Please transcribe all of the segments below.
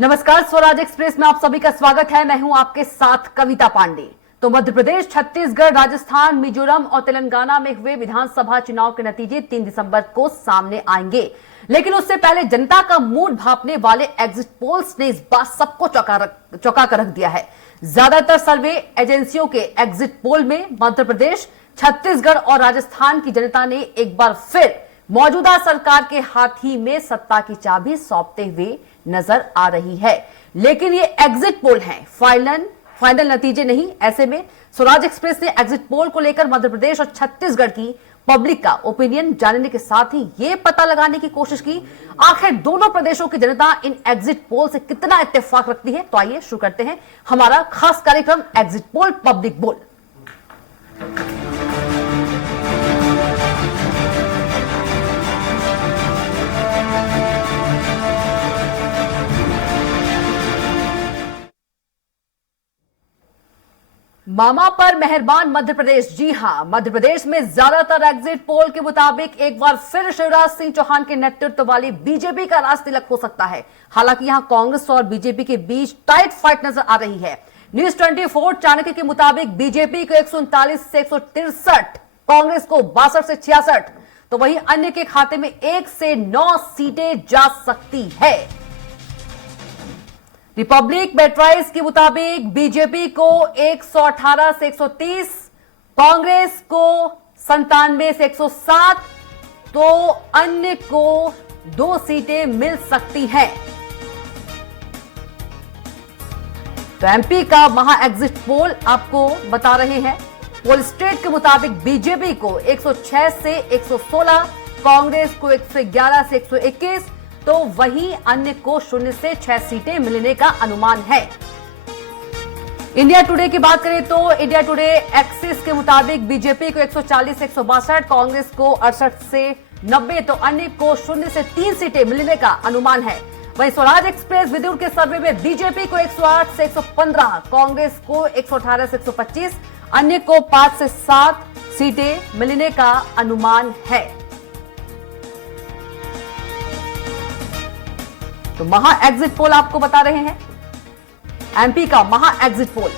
नमस्कार, स्वराज एक्सप्रेस में आप सभी का स्वागत है। मैं हूं आपके साथ कविता पांडे। तो मध्य प्रदेश, छत्तीसगढ़, राजस्थान, मिजोरम और तेलंगाना में हुए विधानसभा चुनाव के नतीजे 3 दिसंबर को सामने आएंगे, लेकिन उससे पहले जनता का मूड भांपने वाले एग्जिट पोल्स ने इस बार सबको चौंका कर रख दिया है। ज्यादातर सर्वे एजेंसियों के एग्जिट पोल में मध्य प्रदेश, छत्तीसगढ़ और राजस्थान की जनता ने एक बार फिर मौजूदा सरकार के हाथ ही में सत्ता की चाबी सौंपते हुए नजर आ रही है। लेकिन ये एग्जिट पोल हैं, फाइनल नतीजे नहीं। ऐसे में स्वराज एक्सप्रेस ने एग्जिट पोल को लेकर मध्य प्रदेश और छत्तीसगढ़ की पब्लिक का ओपिनियन जानने के साथ ही ये पता लगाने की कोशिश की आखिर दोनों प्रदेशों की जनता इन एग्जिट पोल से कितना इत्तेफाक रखती है। तो आइए शुरू करते हैं हमारा खास कार्यक्रम एग्जिट पोल पब्लिक बोल। मामा पर मेहरबान मध्य प्रदेश। जी हां, मध्य प्रदेश में ज्यादातर एग्जिट पोल के मुताबिक एक बार फिर शिवराज सिंह चौहान के नेतृत्व वाली बीजेपी का राज तिलक हो सकता है। हालांकि यहां कांग्रेस और बीजेपी के बीच टाइट फाइट नजर आ रही है। न्यूज 24 चाणक्य के मुताबिक बीजेपी को 139 से 163, कांग्रेस को 62 से 66, तो वहीं अन्य के खाते में 1 से 9 सीटें जा सकती है। रिपब्लिक बैटराइज के मुताबिक बीजेपी को 118 से 130, कांग्रेस को 97 से 107, तो अन्य को 2 सीटें मिल सकती हैं। तो एमपी का महा एग्जिट पोल आपको बता रहे हैं। पोल स्टेट के मुताबिक बीजेपी को 106 से 116, कांग्रेस को 111 से 121, तो वहीं अन्य को 0 से 6 सीटें मिलने का अनुमान है। इंडिया टुडे की बात करें तो इंडिया टुडे एक्सिस के मुताबिक बीजेपी को 140 से 162, कांग्रेस को 68 से 90, तो अन्य को 0 से 3 सीटें मिलने का अनुमान है। वहीं स्वराज एक्सप्रेस विदुर के सर्वे में बीजेपी को 108 से 115, कांग्रेस को 118 से 125, अन्य को 5 से 7 सीटें मिलने का अनुमान है। तो महा एग्जिट पोल आपको बता रहे हैं एमपी का महा एग्जिट पोल।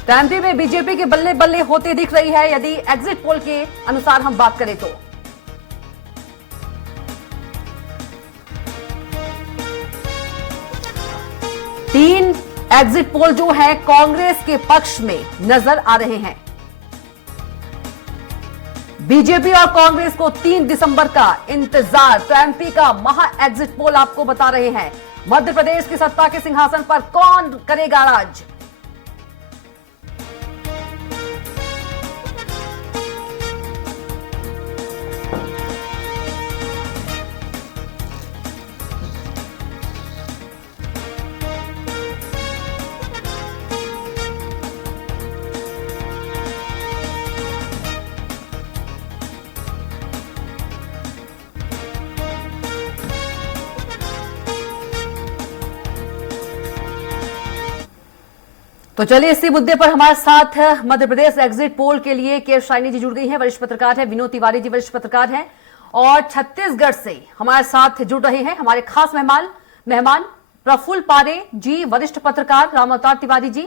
तो एमपी में बीजेपी के बल्ले बल्ले होते दिख रही है यदि एग्जिट पोल के अनुसार हम बात करें तो। तीन एग्जिट पोल जो है कांग्रेस के पक्ष में नजर आ रहे हैं। बीजेपी और कांग्रेस को 3 दिसंबर का इंतजार। तो एमपी का महा एग्जिट पोल आपको बता रहे हैं मध्य प्रदेश की सत्ता के सिंहासन पर कौन करेगा राज। तो चलिए इसी मुद्दे पर हमारे साथ मध्य प्रदेश एग्जिट पोल के लिए के शाइनी जी जुड़ गई हैं। वरिष्ठ पत्रकार है विनोद तिवारी जी वरिष्ठ पत्रकार हैं, और छत्तीसगढ़ से हमारे साथ जुड़ रहे हैं हमारे खास मेहमान प्रफुल्ल पारे जी वरिष्ठ पत्रकार, राम अवतार तिवारी जी।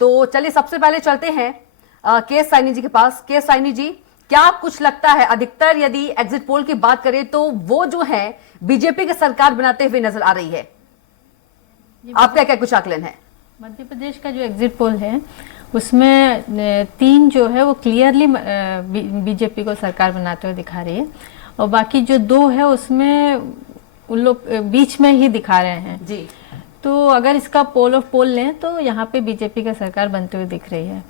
तो चलिए सबसे पहले चलते हैं के शाइनी जी के पास। के शाइनी जी, क्या कुछ लगता है अधिकतर यदि एग्जिट पोल की बात करें तो वो जो है बीजेपी की सरकार बनाते हुए नजर आ रही है, आपका क्या कुछ आकलन है? मध्य प्रदेश का जो एग्जिट पोल है उसमें 3 जो है वो क्लियरली बीजेपी को सरकार बनाते हुए दिखा रही है, और बाकी जो 2 है उसमें उन लोग बीच में ही दिखा रहे हैं जी। तो अगर इसका पोल ऑफ पोल लें तो यहाँ पे बीजेपी का सरकार बनते हुए दिख रही है।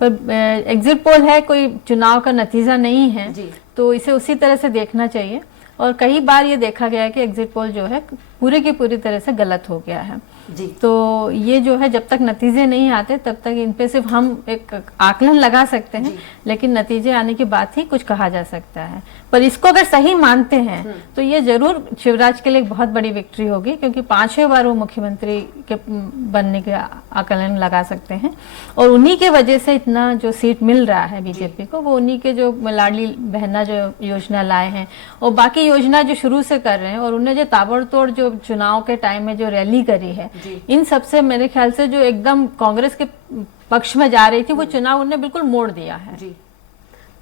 पर एग्जिट पोल है, कोई चुनाव का नतीजा नहीं है जी। तो इसे उसी तरह से देखना चाहिए। और कई बार ये देखा गया है कि एग्जिट पोल जो है पूरे की पूरी तरह से गलत हो गया है जी। तो ये जो है जब तक नतीजे नहीं आते तब तक इन पे सिर्फ हम एक आकलन लगा सकते हैं, लेकिन नतीजे आने के बाद ही कुछ कहा जा सकता है। पर इसको अगर सही मानते हैं तो ये जरूर शिवराज के लिए एक बहुत बड़ी विक्ट्री होगी, क्योंकि 5वें बार वो मुख्यमंत्री के बनने के आकलन लगा सकते हैं, और उन्हीं के वजह से इतना जो सीट मिल रहा है बीजेपी को, वो उन्हीं के जो लाडली बहना जो योजना लाए हैं और बाकी योजना जो शुरू से कर रहे हैं, और उन्हें जो ताबड़तोड़ जो जो चुनाव के टाइम में जो रैली करी है, जी। इन सबसे मेरे ख्याल से जो एकदम कांग्रेस के पक्ष में जा रही थी, वो चुनाव उन्होंने बिल्कुल मोड़ दिया है।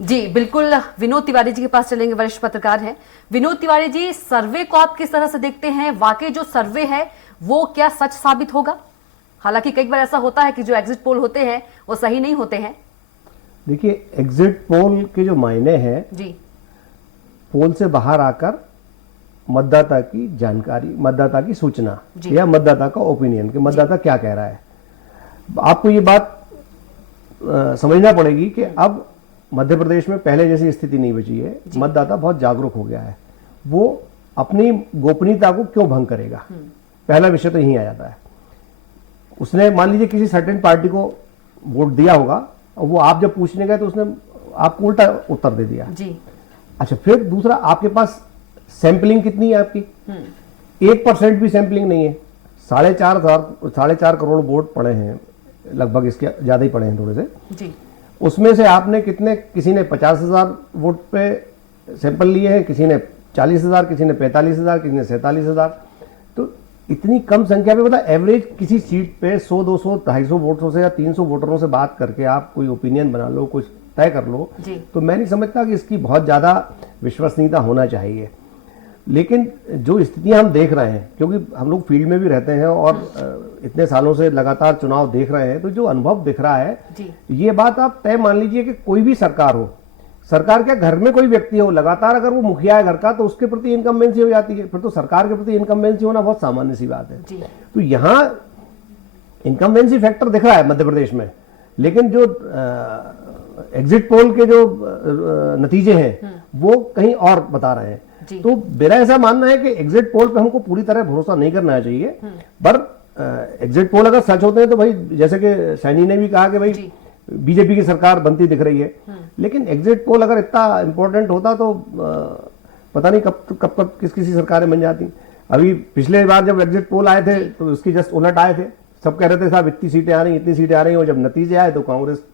जी बिल्कुल। विनोद तिवारी जी के पास चलेंगे, वरिष्ठ पत्रकार हैं। विनोद तिवारी जी, सर्वे को आप किस तरह से देखते हैं? वाकई जो सर्वे है वो क्या सच साबित होगा? हालांकि कई बार ऐसा होता है कि जो एग्जिट पोल होते हैं वो सही नहीं होते हैं। देखिए, एग्जिट पोल के जो मायने हैं, जी, पोल से बाहर आकर मतदाता की जानकारी, मतदाता की सूचना जी। या मतदाता का ओपिनियन कि मतदाता क्या कह रहा है। आपको ये बात समझना पड़ेगी कि अब मध्य प्रदेश में पहले जैसी स्थिति नहीं बची है। मतदाता बहुत जागरूक हो गया है। वो अपनी गोपनीयता को क्यों भंग करेगा? पहला विषय तो यही आ जाता है। उसने मान लीजिए किसी सर्टेन पार्टी को वोट दिया होगा और वो आप जब पूछने गए तो उसने आपको उल्टा उत्तर दे दिया। जी। अच्छा, फिर दूसरा, आपके पास सैंपलिंग कितनी है आपकी? 1% भी सैंपलिंग नहीं है। 4.5 करोड़ वोट पड़े हैं, लगभग इसके ज्यादा ही पड़े हैं थोड़े से। जी। उसमें से आपने कितने, किसी ने 50,000 वोट पे सैंपल लिए हैं, किसी ने 40,000, किसी ने 45,000, किसी ने 47,000। तो इतनी कम संख्या में, मतलब एवरेज किसी सीट पे 100, 200, 250 वोटरों से या 300 वोटरों से बात करके आप कोई ओपिनियन बना लो, कुछ तय कर लो, तो मैं नहीं समझता कि इसकी बहुत ज्यादा विश्वसनीयता होना चाहिए। लेकिन जो स्थितियां हम देख रहे हैं, क्योंकि हम लोग फील्ड में भी रहते हैं और इतने सालों से लगातार चुनाव देख रहे हैं, तो जो अनुभव दिख रहा है, ये बात आप तय मान लीजिए कि कोई भी सरकार हो, सरकार के घर में कोई व्यक्ति हो, लगातार अगर वो मुखिया है घर का, तो उसके प्रति इनकम्बेंसी हो जाती है। फिर तो सरकार के प्रति इनकम्बेंसी होना बहुत सामान्य सी बात है। तो यहाँ इनकम्बेंसी फैक्टर दिख रहा है मध्य प्रदेश में, लेकिन जो एग्जिट पोल के जो नतीजे हैं वो कहीं और बता रहे हैं। तो मेरा ऐसा मानना है कि एग्जिट पोल पे हमको पूरी तरह भरोसा नहीं करना चाहिए। पर एग्जिट पोल अगर सच होते हैं तो भाई, जैसे कि सैनी ने भी कहा कि भाई बीजेपी की सरकार बनती दिख रही है, लेकिन एग्जिट पोल अगर इतना इंपॉर्टेंट होता तो पता नहीं कब किसी सरकारें बन जाती। अभी पिछले बार जब एग्जिट पोल आए थे तो उसकी जस्ट उलट आए थे। सब कह रहे थे साहब इतनी सीटें आ रही, इतनी सीटें आ रही, और जब नतीजे आए तो कांग्रेस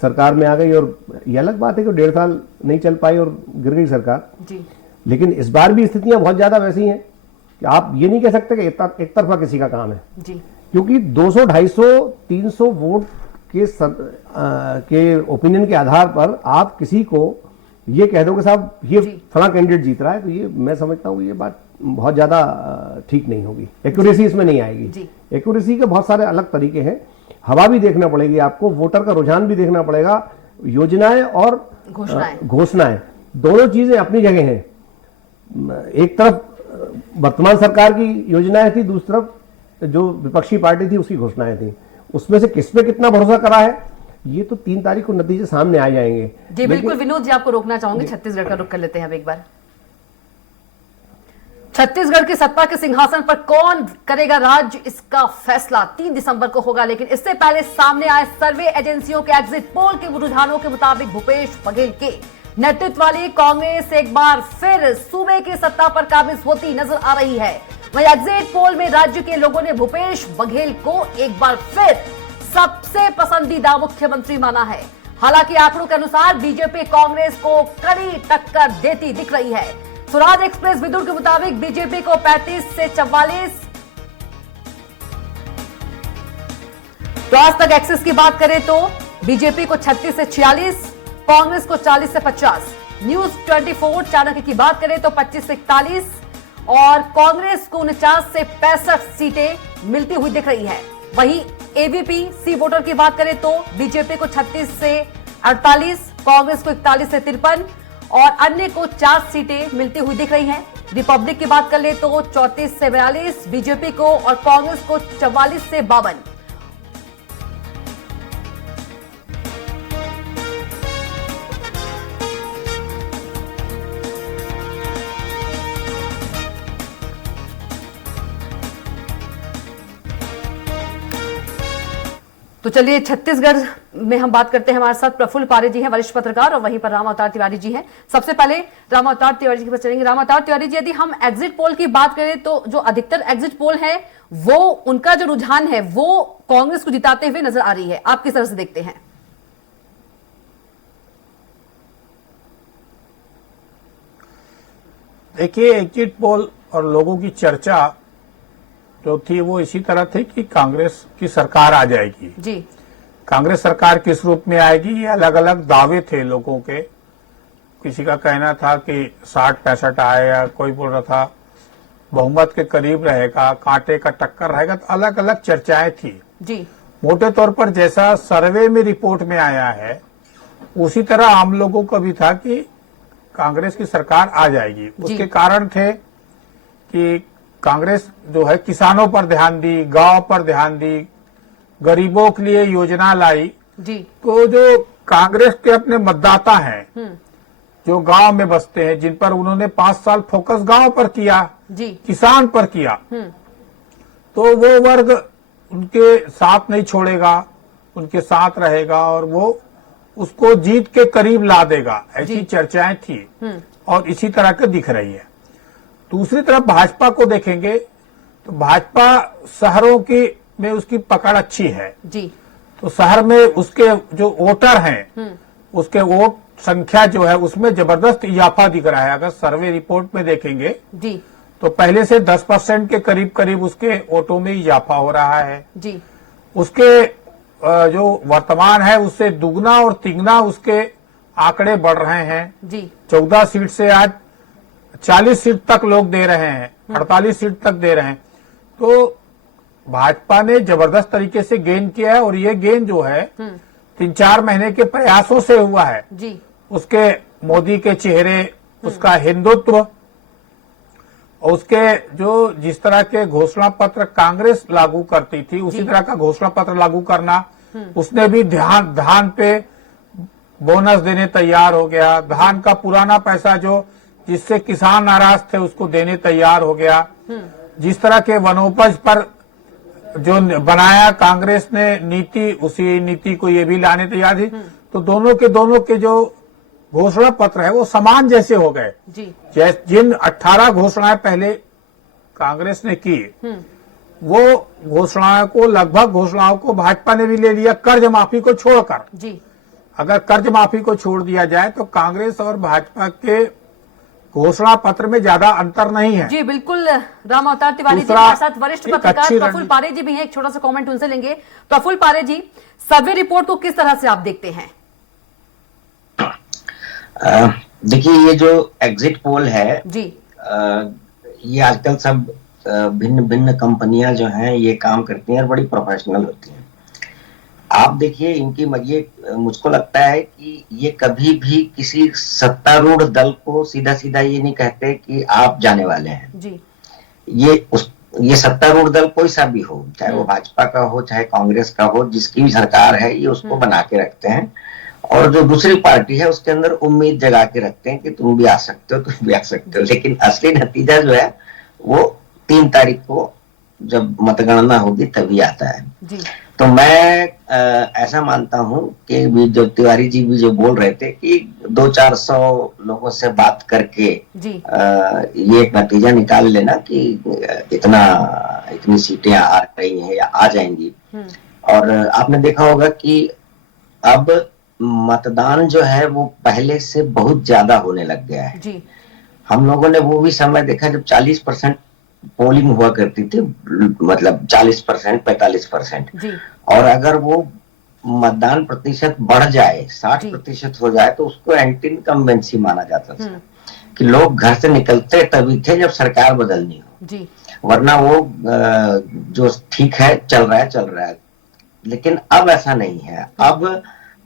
सरकार में आ गई। और ये अलग बात है कि 1.5 साल नहीं चल पाई और गिर गई सरकार। लेकिन इस बार भी स्थितियां बहुत ज्यादा वैसी हैं कि आप ये नहीं कह सकते कि एक तरफा किसी का काम है। क्योंकि 200, 250, 300 वोट के ओपिनियन के आधार पर आप किसी को ये कह दो कि साहब ये फला कैंडिडेट जीत रहा है, तो ये मैं समझता हूँ ये बात बहुत ज्यादा ठीक नहीं होगी। एक्यूरेसी इसमें नहीं आएगी। एक्यूरेसी के बहुत सारे अलग तरीके हैं। हवा भी देखना पड़ेगी आपको, वोटर का रुझान भी देखना पड़ेगा, योजनाएं और घोषणाएं दोनों चीजें अपनी जगह हैं। एक तरफ वर्तमान सरकार की योजनाएं थी, दूसरी तरफ जो विपक्षी पार्टी थी उसकी घोषणाएं थी। उसमें से किस पे कितना भरोसा करा है, ये तो 3 तारीख को नतीजे सामने आ जाएंगे। जी बिल्कुल। विनोद जी, आपको रोकना चाहूंगी, छत्तीसगढ़ का रुख कर लेते हैं अब एक बार। छत्तीसगढ़ की सत्ता के सिंहासन पर कौन करेगा राज, इसका फैसला 3 दिसंबर को होगा। लेकिन इससे पहले सामने आए सर्वे एजेंसियों के एग्जिट पोल के रुझानों के मुताबिक भूपेश बघेल के नेतृत्व वाली कांग्रेस एक बार फिर सूबे की सत्ता पर काबिज होती नजर आ रही है। वहीं एग्जिट पोल में राज्य के लोगों ने भूपेश बघेल को एक बार फिर सबसे पसंदीदा मुख्यमंत्री माना है। हालांकि आंकड़ों के अनुसार बीजेपी कांग्रेस को कड़ी टक्कर देती दिख रही है। स्वराज एक्सप्रेस विदुर के मुताबिक बीजेपी को 35 से 44, तो आज तक एक्सिस की बात करें तो बीजेपी को 36 से 46, कांग्रेस को 40 से 50। न्यूज 24 चाणक्य की बात करें तो 25 से 41 और कांग्रेस को 49 से 65 सीटें मिलती हुई दिख रही है। वहीं एबीपी सी वोटर की बात करें तो बीजेपी को 36 से 48, कांग्रेस को 41 से 53 और अन्य को 4 सीटें मिलती हुई दिख रही हैं। रिपब्लिक की बात कर ले तो 34 से 42 बीजेपी को और कांग्रेस को 44 से 52। तो चलिए छत्तीसगढ़ में हम बात करते हैं। हमारे साथ प्रफुल्ल पारे जी हैं, वरिष्ठ पत्रकार, और वहीं पर राम अवतार तिवारी जी हैं। सबसे पहले राम अवतार तिवारी जी के पास चलेंगे। राम अवतार तिवारी जी, यदि हम एग्जिट पोल की बात करें तो जो अधिकतर एग्जिट पोल है वो उनका जो रुझान है वो कांग्रेस को जिताते हुए नजर आ रही है। आप किस तरह से देखते हैं? देखिए, एग्जिट पोल और लोगों की चर्चा जो थी वो इसी तरह थी कि कांग्रेस की सरकार आ जाएगी। जी। कांग्रेस सरकार किस रूप में आएगी, ये अलग अलग दावे थे लोगों के। किसी का कहना था कि 60-65 आएगा, कोई बोल रहा था बहुमत के करीब रहेगा, कांटे का टक्कर रहेगा, तो अलग अलग चर्चाएं थी। जी। मोटे तौर पर जैसा सर्वे में रिपोर्ट में आया है उसी तरह आम लोगों का भी था कि कांग्रेस की सरकार आ जाएगी। उसके कारण थे कि कांग्रेस जो है किसानों पर ध्यान दी, गांव पर ध्यान दी, गरीबों के लिए योजना लाई। जी। तो जो कांग्रेस के अपने मतदाता हैं जो गांव में बसते हैं, जिन पर उन्होंने 5 साल फोकस गांव पर किया, जी। किसान पर किया, तो वो वर्ग उनके साथ नहीं छोड़ेगा, उनके साथ रहेगा और वो उसको जीत के करीब ला देगा, ऐसी चर्चाएं थी और इसी तरह के दिख रही है। दूसरी तरफ भाजपा को देखेंगे तो भाजपा शहरों की में उसकी पकड़ अच्छी है। जी। तो शहर में उसके जो वोटर हैं उसके वोट संख्या जो है उसमें जबरदस्त इजाफा दिख रहा है। अगर सर्वे रिपोर्ट में देखेंगे जी। तो पहले से 10% के करीब करीब उसके वोटों में इजाफा हो रहा है। जी। उसके जो वर्तमान है उससे दुगना और तिगना उसके आंकड़े बढ़ रहे हैं। जी। 14 सीट से आज 40 सीट तक लोग दे रहे हैं, 48 सीट तक दे रहे हैं। तो भाजपा ने जबरदस्त तरीके से गेन किया है और ये गेन जो है 3-4 महीने के प्रयासों से हुआ है। जी। उसके मोदी के चेहरे, उसका हिंदुत्व, उसके जो जिस तरह के घोषणा पत्र कांग्रेस लागू करती थी उसी तरह का घोषणा पत्र लागू करना, उसने भी धान पे बोनस देने तैयार हो गया, धान का पुराना पैसा जो जिससे किसान नाराज थे उसको देने तैयार हो गया। जिस तरह के वनोपज पर जो बनाया कांग्रेस ने नीति, उसी नीति को ये भी लाने तैयार थी। तो दोनों के जो घोषणा पत्र है वो समान जैसे हो गए। जी। जिन 18 घोषणाएं पहले कांग्रेस ने की वो घोषणाओं को भाजपा ने भी ले लिया, कर्ज माफी को छोड़कर। जी। अगर कर्ज माफी को छोड़ दिया जाए तो कांग्रेस और भाजपा के घोषणा पत्र में ज्यादा अंतर नहीं है। जी बिल्कुल। राम अवतार तिवारी जी दूसरा, हमारे साथ वरिष्ठ एक पत्रकार अच्छी प्रफुल्ल पारे जी भी हैं, एक छोटा सा कमेंट उनसे लेंगे। प्रफुल्ल पारे जी, सर्वे रिपोर्ट को किस तरह से आप देखते हैं? देखिए, ये जो एग्जिट पोल है जी, ये आजकल सब भिन्न भिन्न कंपनियां जो हैं ये काम करती हैं और बड़ी प्रोफेशनल होती हैं। आप देखिए इनकी ये मुझको लगता है कि ये कभी भी किसी सत्तारूढ़ दल को सीधा सीधा ये नहीं कहते कि आप जाने वाले हैं। जी। ये सत्तारूढ़ दल कोई सा भी हो, चाहे वो भाजपा का हो चाहे कांग्रेस का हो, जिसकी भी सरकार है ये उसको बना के रखते हैं और जो दूसरी पार्टी है उसके अंदर उम्मीद जगा के रखते हैं कि तुम भी आ सकते हो, तुम भी आ सकते हो। लेकिन असली नतीजा जो है वो 3 तारीख को जब मतगणना होगी तभी आता है। जी। तो मैं ऐसा मानता हूं कि जो तिवारी जी भी जो बोल रहे थे कि 200-400 लोगों से बात करके जी। ये एक नतीजा निकाल लेना कि इतनी सीटें आ रही हैं या आ जाएंगी। और आपने देखा होगा कि अब मतदान जो है वो पहले से बहुत ज्यादा होने लग गया है। जी। हम लोगों ने वो भी समय देखा जब 40% पोलिंग हुआ करती थी, मतलब 40%, 45%। जी। और अगर वो मतदान प्रतिशत बढ़ जाए, 60% हो जाए, तो उसको एंटी इनकम्बेंसी माना जाता था कि लोग घर से निकलते तभी थे जब सरकार बदलनी हो। जी। वरना वो जो ठीक है चल रहा है। लेकिन अब ऐसा नहीं है। अब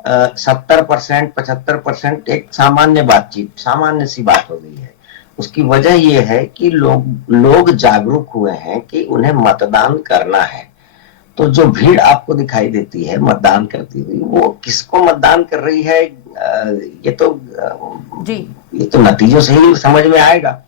70%, 75% एक सामान्य सी बात हो गई है। उसकी वजह यह है कि लोग जागरूक हुए हैं कि उन्हें मतदान करना है। तो जो भीड़ आपको दिखाई देती है मतदान करती हुई, वो किसको मतदान कर रही है ये तो नतीजों से ही समझ में आएगा।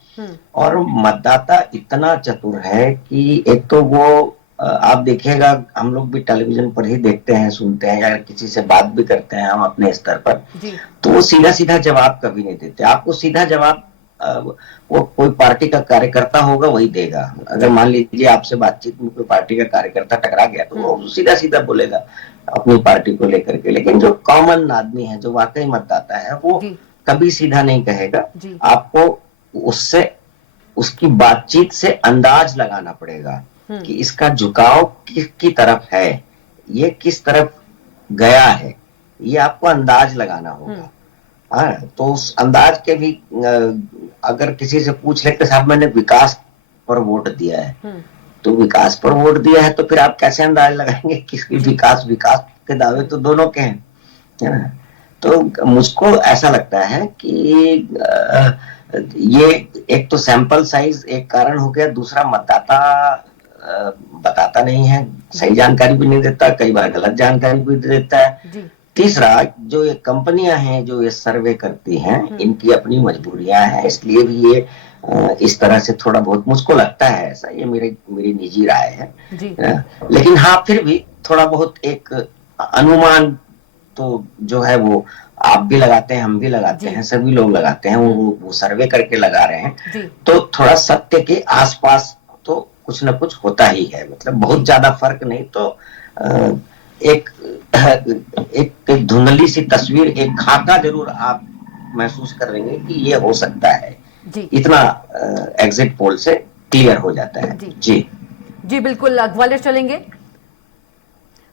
और मतदाता इतना चतुर है कि एक तो वो आप देखिएगा, हम लोग भी टेलीविजन पर ही देखते हैं, सुनते हैं, या किसी से बात भी करते हैं हम अपने स्तर पर, तो वो सीधा सीधा जवाब कभी नहीं देते। आपको सीधा जवाब वो कोई पार्टी का कार्यकर्ता होगा वही देगा। अगर मान लीजिए आपसे बातचीत में कोई पार्टी का कार्यकर्ता टकरा गया तो वो सीधा सीधा बोलेगा अपनी पार्टी को लेकर के। लेकिन जो कॉमन आदमी है, जो वाकई मतदाता है, वो कभी सीधा नहीं कहेगा। आपको उससे उसकी बातचीत से अंदाज लगाना पड़ेगा कि इसका झुकाव किसकी तरफ है, ये किस तरफ गया है, ये आपको अंदाज लगाना होगा। हाँ, तो उस अंदाज के भी अगर किसी से पूछ ले कि साहब मैंने विकास पर वोट दिया है, तो विकास पर वोट दिया है, तो फिर आप कैसे अंदाज लगाएंगे किसकी विकास के दावे तो दोनों के हैं, है ना। तो मुझको ऐसा लगता है कि ये एक तो सैंपल साइज एक कारण हो गया, दूसरा मतदाता बताता नहीं है, सही जानकारी भी नहीं देता, कई बार गलत जानकारी भी देता है। तीसरा, जो ये कंपनियां हैं जो ये सर्वे करती हैं, इनकी अपनी मजबूरियां हैं, इसलिए भी ये इस तरह से थोड़ा बहुत मुझको लगता है ऐसा, ये मेरी निजी राय है जी। लेकिन हाँ, फिर भी थोड़ा बहुत एक अनुमान तो जो है वो आप भी लगाते हैं, हम भी लगाते हैं, सभी लोग लगाते हैं, वो सर्वे करके लगा रहे हैं, तो थोड़ा सत्य के आसपास तो कुछ ना कुछ होता ही है, मतलब बहुत ज्यादा फर्क नहीं तो एक धुंधली सी तस्वीर, एक खाका जरूर आप महसूस करेंगे कि ये हो सकता है जी। इतना एग्जिट पोल से क्लियर हो जाता है। जी जी बिल्कुल। ग्वालियर चलेंगे।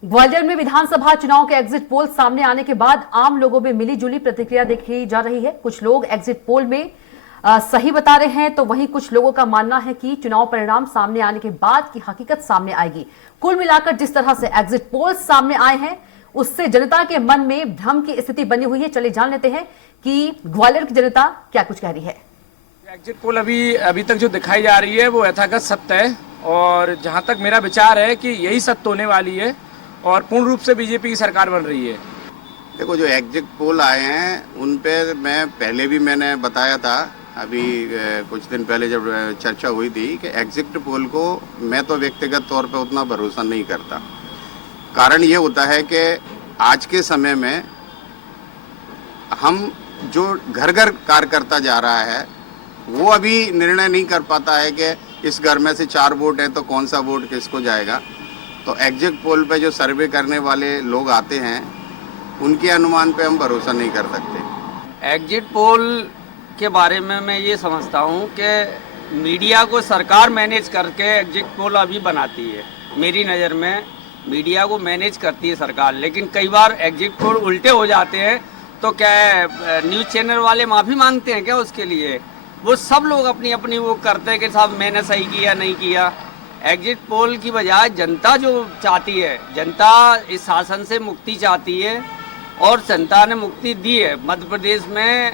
ग्वालियर में विधानसभा चुनाव के एग्जिट पोल सामने आने के बाद आम लोगों में मिली जुली प्रतिक्रिया देखी जा रही है। कुछ लोग एग्जिट पोल में सही बता रहे हैं, तो वहीं कुछ लोगों का मानना है कि चुनाव परिणाम सामने आने के बाद की हकीकत सामने आएगी। कुल मिलाकर जिस तरह से एग्जिट पोल सामने आए हैं, उससे जनता के मन में भ्रम की स्थिति बनी हुई है। चले जान लेते हैं कि ग्वालियर की जनता क्या कुछ कह रही है। एग्जिट पोल अभी तक जो दिखाई जा रही है वो यथागत सत्य है, और जहां तक मेरा विचार है कि यही सत्य होने वाली है और पूर्ण रूप से बीजेपी की सरकार बन रही है। देखो, जो एग्जिट पोल आए हैं उन पे मैंने बताया था, अभी कुछ दिन पहले जब चर्चा हुई थी कि एग्जिट पोल को मैं तो व्यक्तिगत तौर पे उतना भरोसा नहीं करता। कारण ये होता है कि आज के समय में हम जो घर घर कार्य करता जा रहा है वो अभी निर्णय नहीं कर पाता है कि इस घर में से 4 वोट है तो कौन सा वोट किसको जाएगा। तो एग्जिट पोल पे जो सर्वे करने वाले लोग आते हैं उनके अनुमान पे हम भरोसा नहीं कर सकते। एग्जिट पोल के बारे में मैं ये समझता हूँ कि मीडिया को सरकार मैनेज करके एग्जिट पोल अभी बनाती है। मेरी नज़र में मीडिया को मैनेज करती है सरकार, लेकिन कई बार एग्जिट पोल उल्टे हो जाते हैं। तो क्या न्यूज़ चैनल वाले माफ़ी मांगते हैं क्या उसके लिए? वो सब लोग अपनी अपनी वो करते हैं कि साहब मैंने सही किया नहीं किया। एग्जिट पोल की बजाय जनता जो चाहती है, जनता इस शासन से मुक्ति चाहती है और जनता ने मुक्ति दी है। मध्य प्रदेश में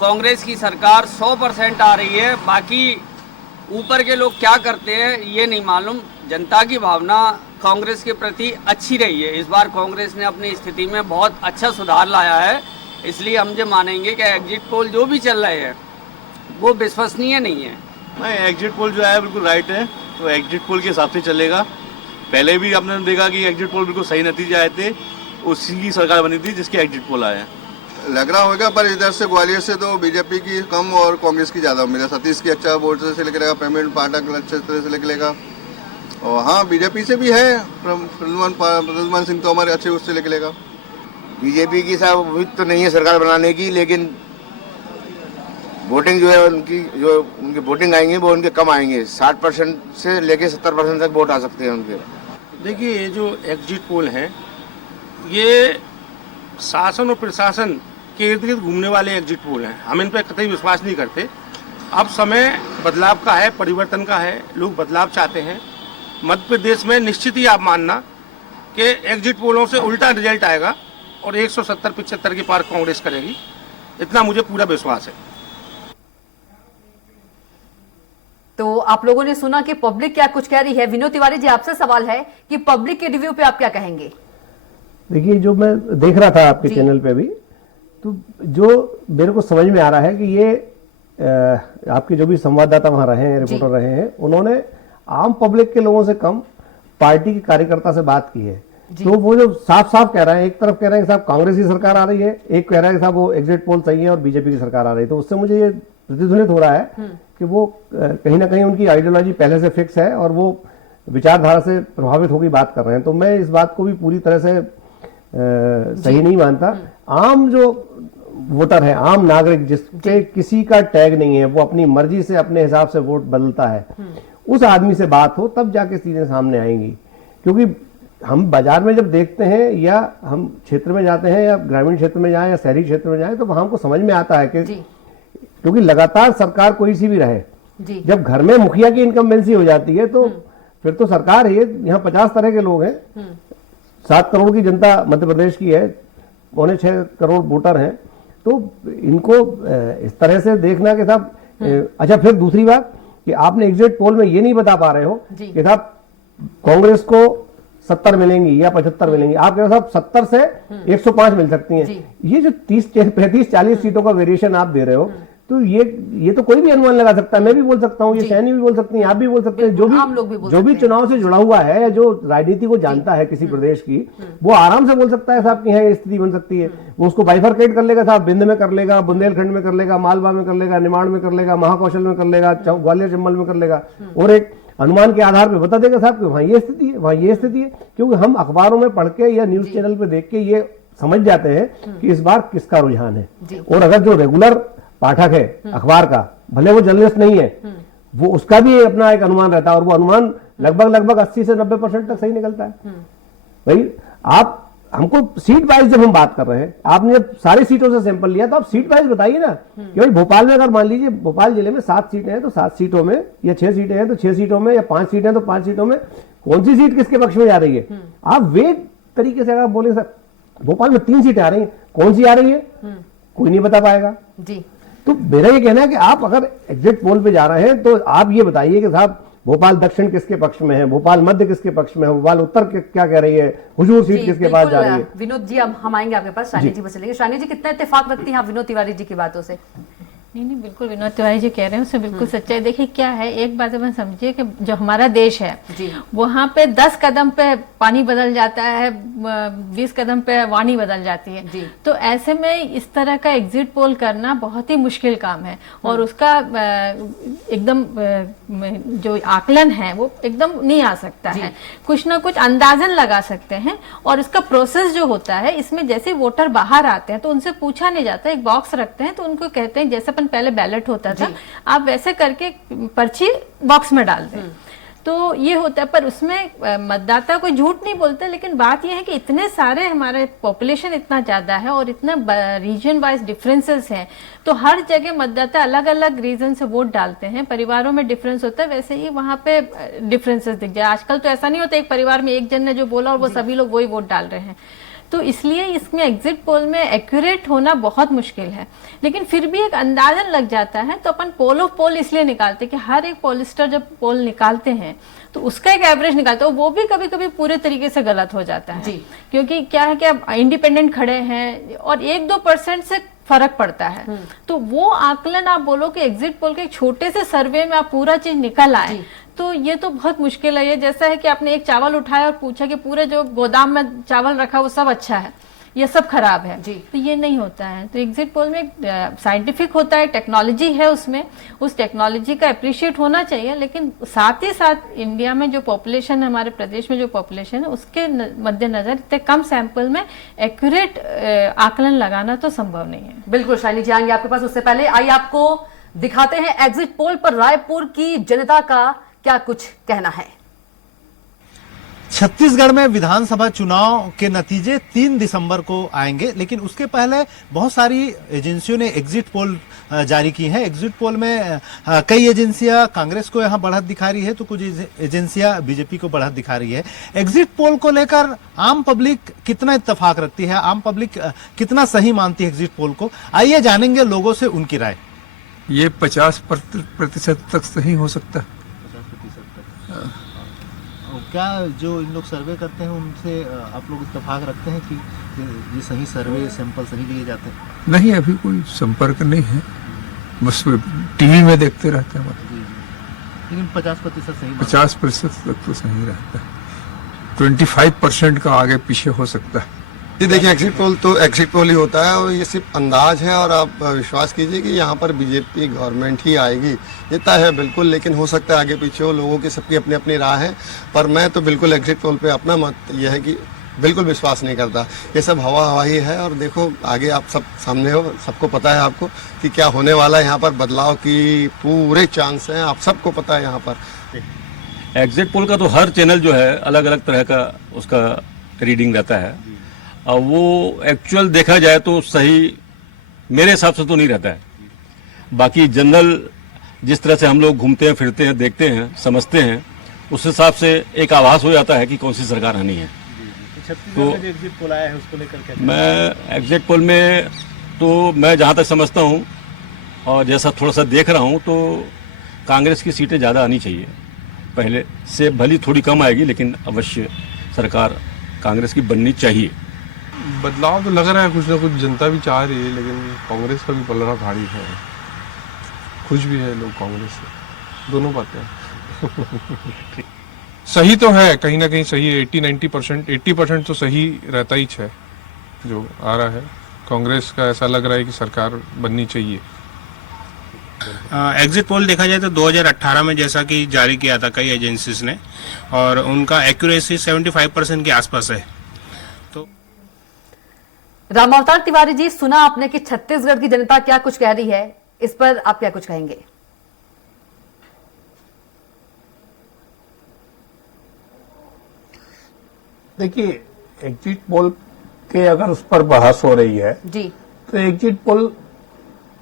कांग्रेस की सरकार 100% आ रही है, बाकी ऊपर के लोग क्या करते हैं ये नहीं मालूम। जनता की भावना कांग्रेस के प्रति अच्छी रही है। इस बार कांग्रेस ने अपनी स्थिति में बहुत अच्छा सुधार लाया है, इसलिए हम जो मानेंगे कि एग्जिट पोल जो भी चल रहे हैं वो विश्वसनीय नहीं है। नहीं, एग्जिट पोल जो है बिल्कुल राइट है, तो एग्जिट पोल के हिसाब से चलेगा। पहले भी आपने देखा कि एग्जिट पोल बिल्कुल सही नतीजे आए थे, उसी की सरकार बनी थी जिसके एग्जिट पोल आए हैं। लग रहा होगा, पर इधर से ग्वालियर से तो बीजेपी की कम और कांग्रेस की ज़्यादा उम्मीद है। सतीश की अच्छा वोट से निकलेगा, पेमेंट पाठक अच्छे तरह से निकलेगा, और हाँ बीजेपी से भी है, प्रद्युमन सिंह तोमर अच्छे उससे निकलेगा। बीजेपी की साहब उम्मीद तो नहीं है सरकार बनाने की, लेकिन वोटिंग जो है उनकी वोटिंग आएंगे वो उनके कम आएंगे। 60% से लेके 70% तक वोट आ सकते हैं उनके। देखिए, ये जो एग्जिट पोल हैं ये शासन और प्रशासन के इर्द गिर्द घूमने वाले एग्जिट पोल हैं। हम इन पर कतई विश्वास नहीं करते। अब समय बदलाव का है, परिवर्तन का है, लोग बदलाव चाहते हैं। मध्य प्रदेश में निश्चित ही आप मानना कि एग्जिट पोलों से उल्टा रिजल्ट आएगा और 170-75 के पार कांग्रेस करेगी, इतना मुझे पूरा विश्वास है। तो आप लोगों ने सुना कि पब्लिक क्या कुछ कह रही है। विनोद तिवारी जी, आपसे सवाल है कि पब्लिक के रिव्यू पे आप क्या कहेंगे? देखिए, जो मैं देख रहा था आपके चैनल पे भी, तो जो मेरे को समझ में आ रहा है कि ये आपके जो भी संवाददाता वहां रहे हैं, रिपोर्टर रहे हैं, उन्होंने आम पब्लिक के लोगों से कम पार्टी के कार्यकर्ता से बात की है। तो वो जो साफ साफ कह रहे हैं, एक तरफ कह रहे हैं कि साहब कांग्रेस की सरकार आ रही है, एक कह रहा है कि साहब वो एग्जिट पोल सही है और बीजेपी की सरकार आ रही है। तो उससे मुझे ये प्रतिध्वनित हो रहा है कि वो कहीं ना कहीं उनकी आइडियोलॉजी पहले से फिक्स है और वो विचारधारा से प्रभावित होकर बात कर रहे हैं। तो मैं इस बात को भी पूरी तरह से सही नहीं मानता। आम जो वोटर है, आम नागरिक जिसके किसी का टैग नहीं है, वो अपनी मर्जी से अपने हिसाब से वोट बदलता है, उस आदमी से बात हो तब जाके चीजें सामने आएंगी। क्योंकि हम बाजार में जब देखते हैं या हम क्षेत्र में जाते हैं या ग्रामीण क्षेत्र में जाएं या शहरी क्षेत्र में जाएं तो वहां हमको समझ में आता है कि क्योंकि लगातार सरकार कोई सी भी रहे, जब घर में मुखिया की इनकम्बेंसी हो जाती है तो फिर तो सरकार है। यहाँ 50 तरह के लोग हैं, 7 करोड़ की जनता मध्य प्रदेश की है, 6.25 करोड़ वोटर हैं, तो इनको इस तरह से देखना कि साहब अच्छा। फिर दूसरी बात कि आपने एग्जिट पोल में ये नहीं बता पा रहे हो कि साहब कांग्रेस को 70 मिलेंगी या 75 मिलेंगी, आप कह रहे हो साहब 70 से 105 मिल सकती हैं। ये जो 30-35-40 सीटों का वेरिएशन आप दे रहे हो, तो ये तो कोई भी अनुमान लगा सकता है। मैं भी बोल सकता हूँ, ये सैनी भी बोल सकती हैं, आप भी बोल सकते हैं, जो भी चुनाव से जुड़ा हुआ है या जो राजनीति को जानता है किसी प्रदेश की, वो आराम से बोल सकता है साहब कि ये स्थिति बन सकती है। वो उसको बाइफरकेट कर लेगा साहब, बिंद में कर लेगा, बुंदेलखंड में कर लेगा, मालवा में कर लेगा, निमाड़ में कर लेगा, महाकौशल में कर लेगा, ग्वालियर चंबल में कर लेगा, और एक अनुमान के आधार पर बता देगा साहब कि वहां ये स्थिति है, वहां ये स्थिति है। क्योंकि हम अखबारों में पढ़ के या न्यूज चैनल पे देख के ये समझ जाते हैं कि इस बार किसका रुझान है। और अगर जो रेगुलर पाठक है अखबार का, भले वो जर्नलिस्ट नहीं है, वो उसका भी अपना एक अनुमान रहता है, और वो अनुमान लगभग 80 से 90% तक सही निकलता है। भाई आप हमको सीट वाइज जब हम बात कर रहे हैं, आपने जब सारी सीटों से सैंपल लिया तो आप सीट वाइज बताइए ना कि भाई भोपाल में अगर मान लीजिए भोपाल जिले में 7 सीटें हैं तो 7 सीटों में, या 6 सीटें हैं तो 6 सीटों में, या 5 सीटें हैं तो 5 सीटों में कौन सी सीट किसके पक्ष में जा रही है। आप वे तरीके से अगर बोले सर भोपाल में 3 सीटें आ रही हैं, कौन सी आ रही है कोई नहीं बता पाएगा जी। तो मेरा ये कहना है कि आप अगर एग्जिट पोल पे जा रहे हैं तो आप ये बताइए कि साहब भोपाल दक्षिण किसके पक्ष में है, भोपाल मध्य किसके पक्ष में है, भोपाल उत्तर क्या कह रही है, हुजूर सीट किसके पास जा रही है। विनोद जी, अब हम आएंगे आपके पास, शानी जी बस चलेंगे। शानी जी, कितना इत्तेफाक रखती हैं आप विनोद तिवारी जी की बातों से? नहीं, बिल्कुल विनोद तिवारी जी कह रहे हैं उसमें बिल्कुल सच्चाई। देखिए क्या है, एक बात अपन समझिए कि जो हमारा देश है वहाँ पे 10 कदम पे पानी बदल जाता है, 20 कदम पे वाणी बदल जाती है। तो ऐसे में इस तरह का एग्जिट पोल करना बहुत ही मुश्किल काम है, और उसका एकदम जो आकलन है वो एकदम नहीं आ सकता है। कुछ ना कुछ अंदाजन लगा सकते हैं, और इसका प्रोसेस जो होता है इसमें जैसे वोटर बाहर आते हैं तो उनसे पूछा नहीं जाता, एक बॉक्स रखते हैं तो उनको कहते हैं जैसे पहले बैलेट होता था, आप वैसे करके पर्ची बॉक्स में डाल दें, तो ये होता है। पर उसमें मतदाता कोई झूठ नहीं बोलते, लेकिन बात यह है कि इतने सारे हमारे पॉपुलेशन इतना ज्यादा है और इतना रीजन वाइज डिफरेंसेस हैं, तो हर जगह मतदाता अलग अलग रीजन से वोट डालते हैं। परिवारों में डिफरेंस होता है, वैसे ही वहां पे डिफरेंसेस दिख जाए। आजकल तो ऐसा नहीं होता एक परिवार में एक जन ने जो बोला और वो सभी लोग वही वोट डाल रहे हैं। तो इसलिए इसमें एग्जिट पोल में एक्यूरेट होना बहुत मुश्किल है, लेकिन फिर भी एक अंदाजन लग जाता है। तो अपन पोल ऑफ पोल इसलिए निकालते हैं कि हर एक पोलिस्टर जब पोल निकालते हैं तो उसका एक एवरेज निकालते हैं, वो भी कभी कभी पूरे तरीके से गलत हो जाता है। क्योंकि क्या है कि अब इंडिपेंडेंट खड़े हैं और 1-2% से फर्क पड़ता है, तो वो आकलन आप बोलो कि एग्जिट पोल के एक छोटे से सर्वे में आप पूरा चीज निकल आए, तो ये तो बहुत मुश्किल है। ये जैसा है कि आपने एक चावल उठाया और पूछा कि पूरे जो गोदाम में चावल रखा वो सब अच्छा है, ये सब खराब है, तो ये नहीं होता है। तो एग्जिट पोल में साइंटिफिक होता है, टेक्नोलॉजी है उसमें, उस टेक्नोलॉजी का अप्रिशिएट होना चाहिए, लेकिन साथ ही साथ इंडिया में जो पॉपुलेशन है, हमारे प्रदेश में जो पॉपुलेशन है, उसके मद्देनजर इतने कम सैंपल में एक्यूरेट आकलन लगाना तो संभव नहीं है। बिल्कुल शालिनी जी, आएंगे आपके पास, उससे पहले आइए आपको दिखाते हैं एग्जिट पोल पर रायपुर की जनता का क्या कुछ कहना है। छत्तीसगढ़ में विधानसभा चुनाव के नतीजे 3 दिसंबर को आएंगे, लेकिन उसके पहले बहुत सारी एजेंसियों ने एग्जिट पोल जारी की हैं। एग्जिट पोल में कई एजेंसियां कांग्रेस को यहां बढ़त दिखा रही है, तो कुछ एजेंसियां बीजेपी को बढ़त दिखा रही है। एग्जिट पोल को लेकर आम पब्लिक कितना इत्तेफाक रखती है, आम पब्लिक कितना सही मानती है एग्जिट पोल को, आइए जानेंगे लोगों से उनकी राय। ये 50% तक सही हो सकता है। क्या जो इन लोग सर्वे करते हैं उनसे आप लोग इत्तेफाक रखते हैं कि ये सही सर्वे सैंपल सही लिए जाते हैं? नहीं, अभी कोई संपर्क नहीं है, बस टीवी में देखते रहते हैं। लेकिन 50% सही, 50% तक तो सही रहता है, 25% का आगे पीछे हो सकता है। जी देखिए, एग्जिट पोल तो एग्जिट पोल ही होता है और ये सिर्फ अंदाज है, और आप विश्वास कीजिए कि यहाँ पर बीजेपी गवर्नमेंट ही आएगी, ये तय है बिल्कुल। लेकिन हो सकता है आगे पीछे हो, लोगों की सबकी अपनी अपनी राय है, पर मैं तो बिल्कुल एग्जिट पोल पे अपना मत यह है कि बिल्कुल विश्वास नहीं करता। ये सब हवा हवाई है और देखो आगे आप सब सामने हो, सबको पता है आपको कि क्या होने वाला है। यहाँ पर बदलाव की पूरे चांस हैं, आप सबको पता है यहाँ पर। एग्जिट पोल का तो हर चैनल जो है अलग अलग तरह का उसका रीडिंग रहता है और वो एक्चुअल देखा जाए तो सही मेरे हिसाब से तो नहीं रहता है। बाकी जनरल जिस तरह से हम लोग घूमते हैं, फिरते हैं, देखते हैं, समझते हैं, उस हिसाब से एक आभास हो जाता है कि कौन सी सरकार आनी है। तो एग्जिट पोल आया है उसको लेकर मैं एग्जिट पोल में तो मैं जहां तक समझता हूं और जैसा थोड़ा सा देख रहा हूं तो कांग्रेस की सीटें ज़्यादा आनी चाहिए। पहले से भली थोड़ी कम आएगी लेकिन अवश्य सरकार कांग्रेस की बननी चाहिए। बदलाव तो लग रहा है कुछ ना कुछ जनता भी चाह रही है, लेकिन कांग्रेस का भी पलड़ा भारी है। खुश भी है लोग कांग्रेस से, दोनों बातें सही तो है, कहीं ना कहीं सही है। 80% तो सही रहता ही है जो आ रहा है। कांग्रेस का ऐसा लग रहा है कि सरकार बननी चाहिए। एग्जिट पोल देखा जाए तो 2018 में जैसा कि जारी किया था कई एजेंसीज ने, और उनका एक्यूरेसी 75% के आसपास है। तो रामावतार तिवारी जी, सुना आपने कि छत्तीसगढ़ की जनता क्या कुछ कह रही है, इस पर आप क्या कुछ कहेंगे? देखिए, एग्जिट पोल के अगर उस पर बहस हो रही है जी, तो एग्जिट पोल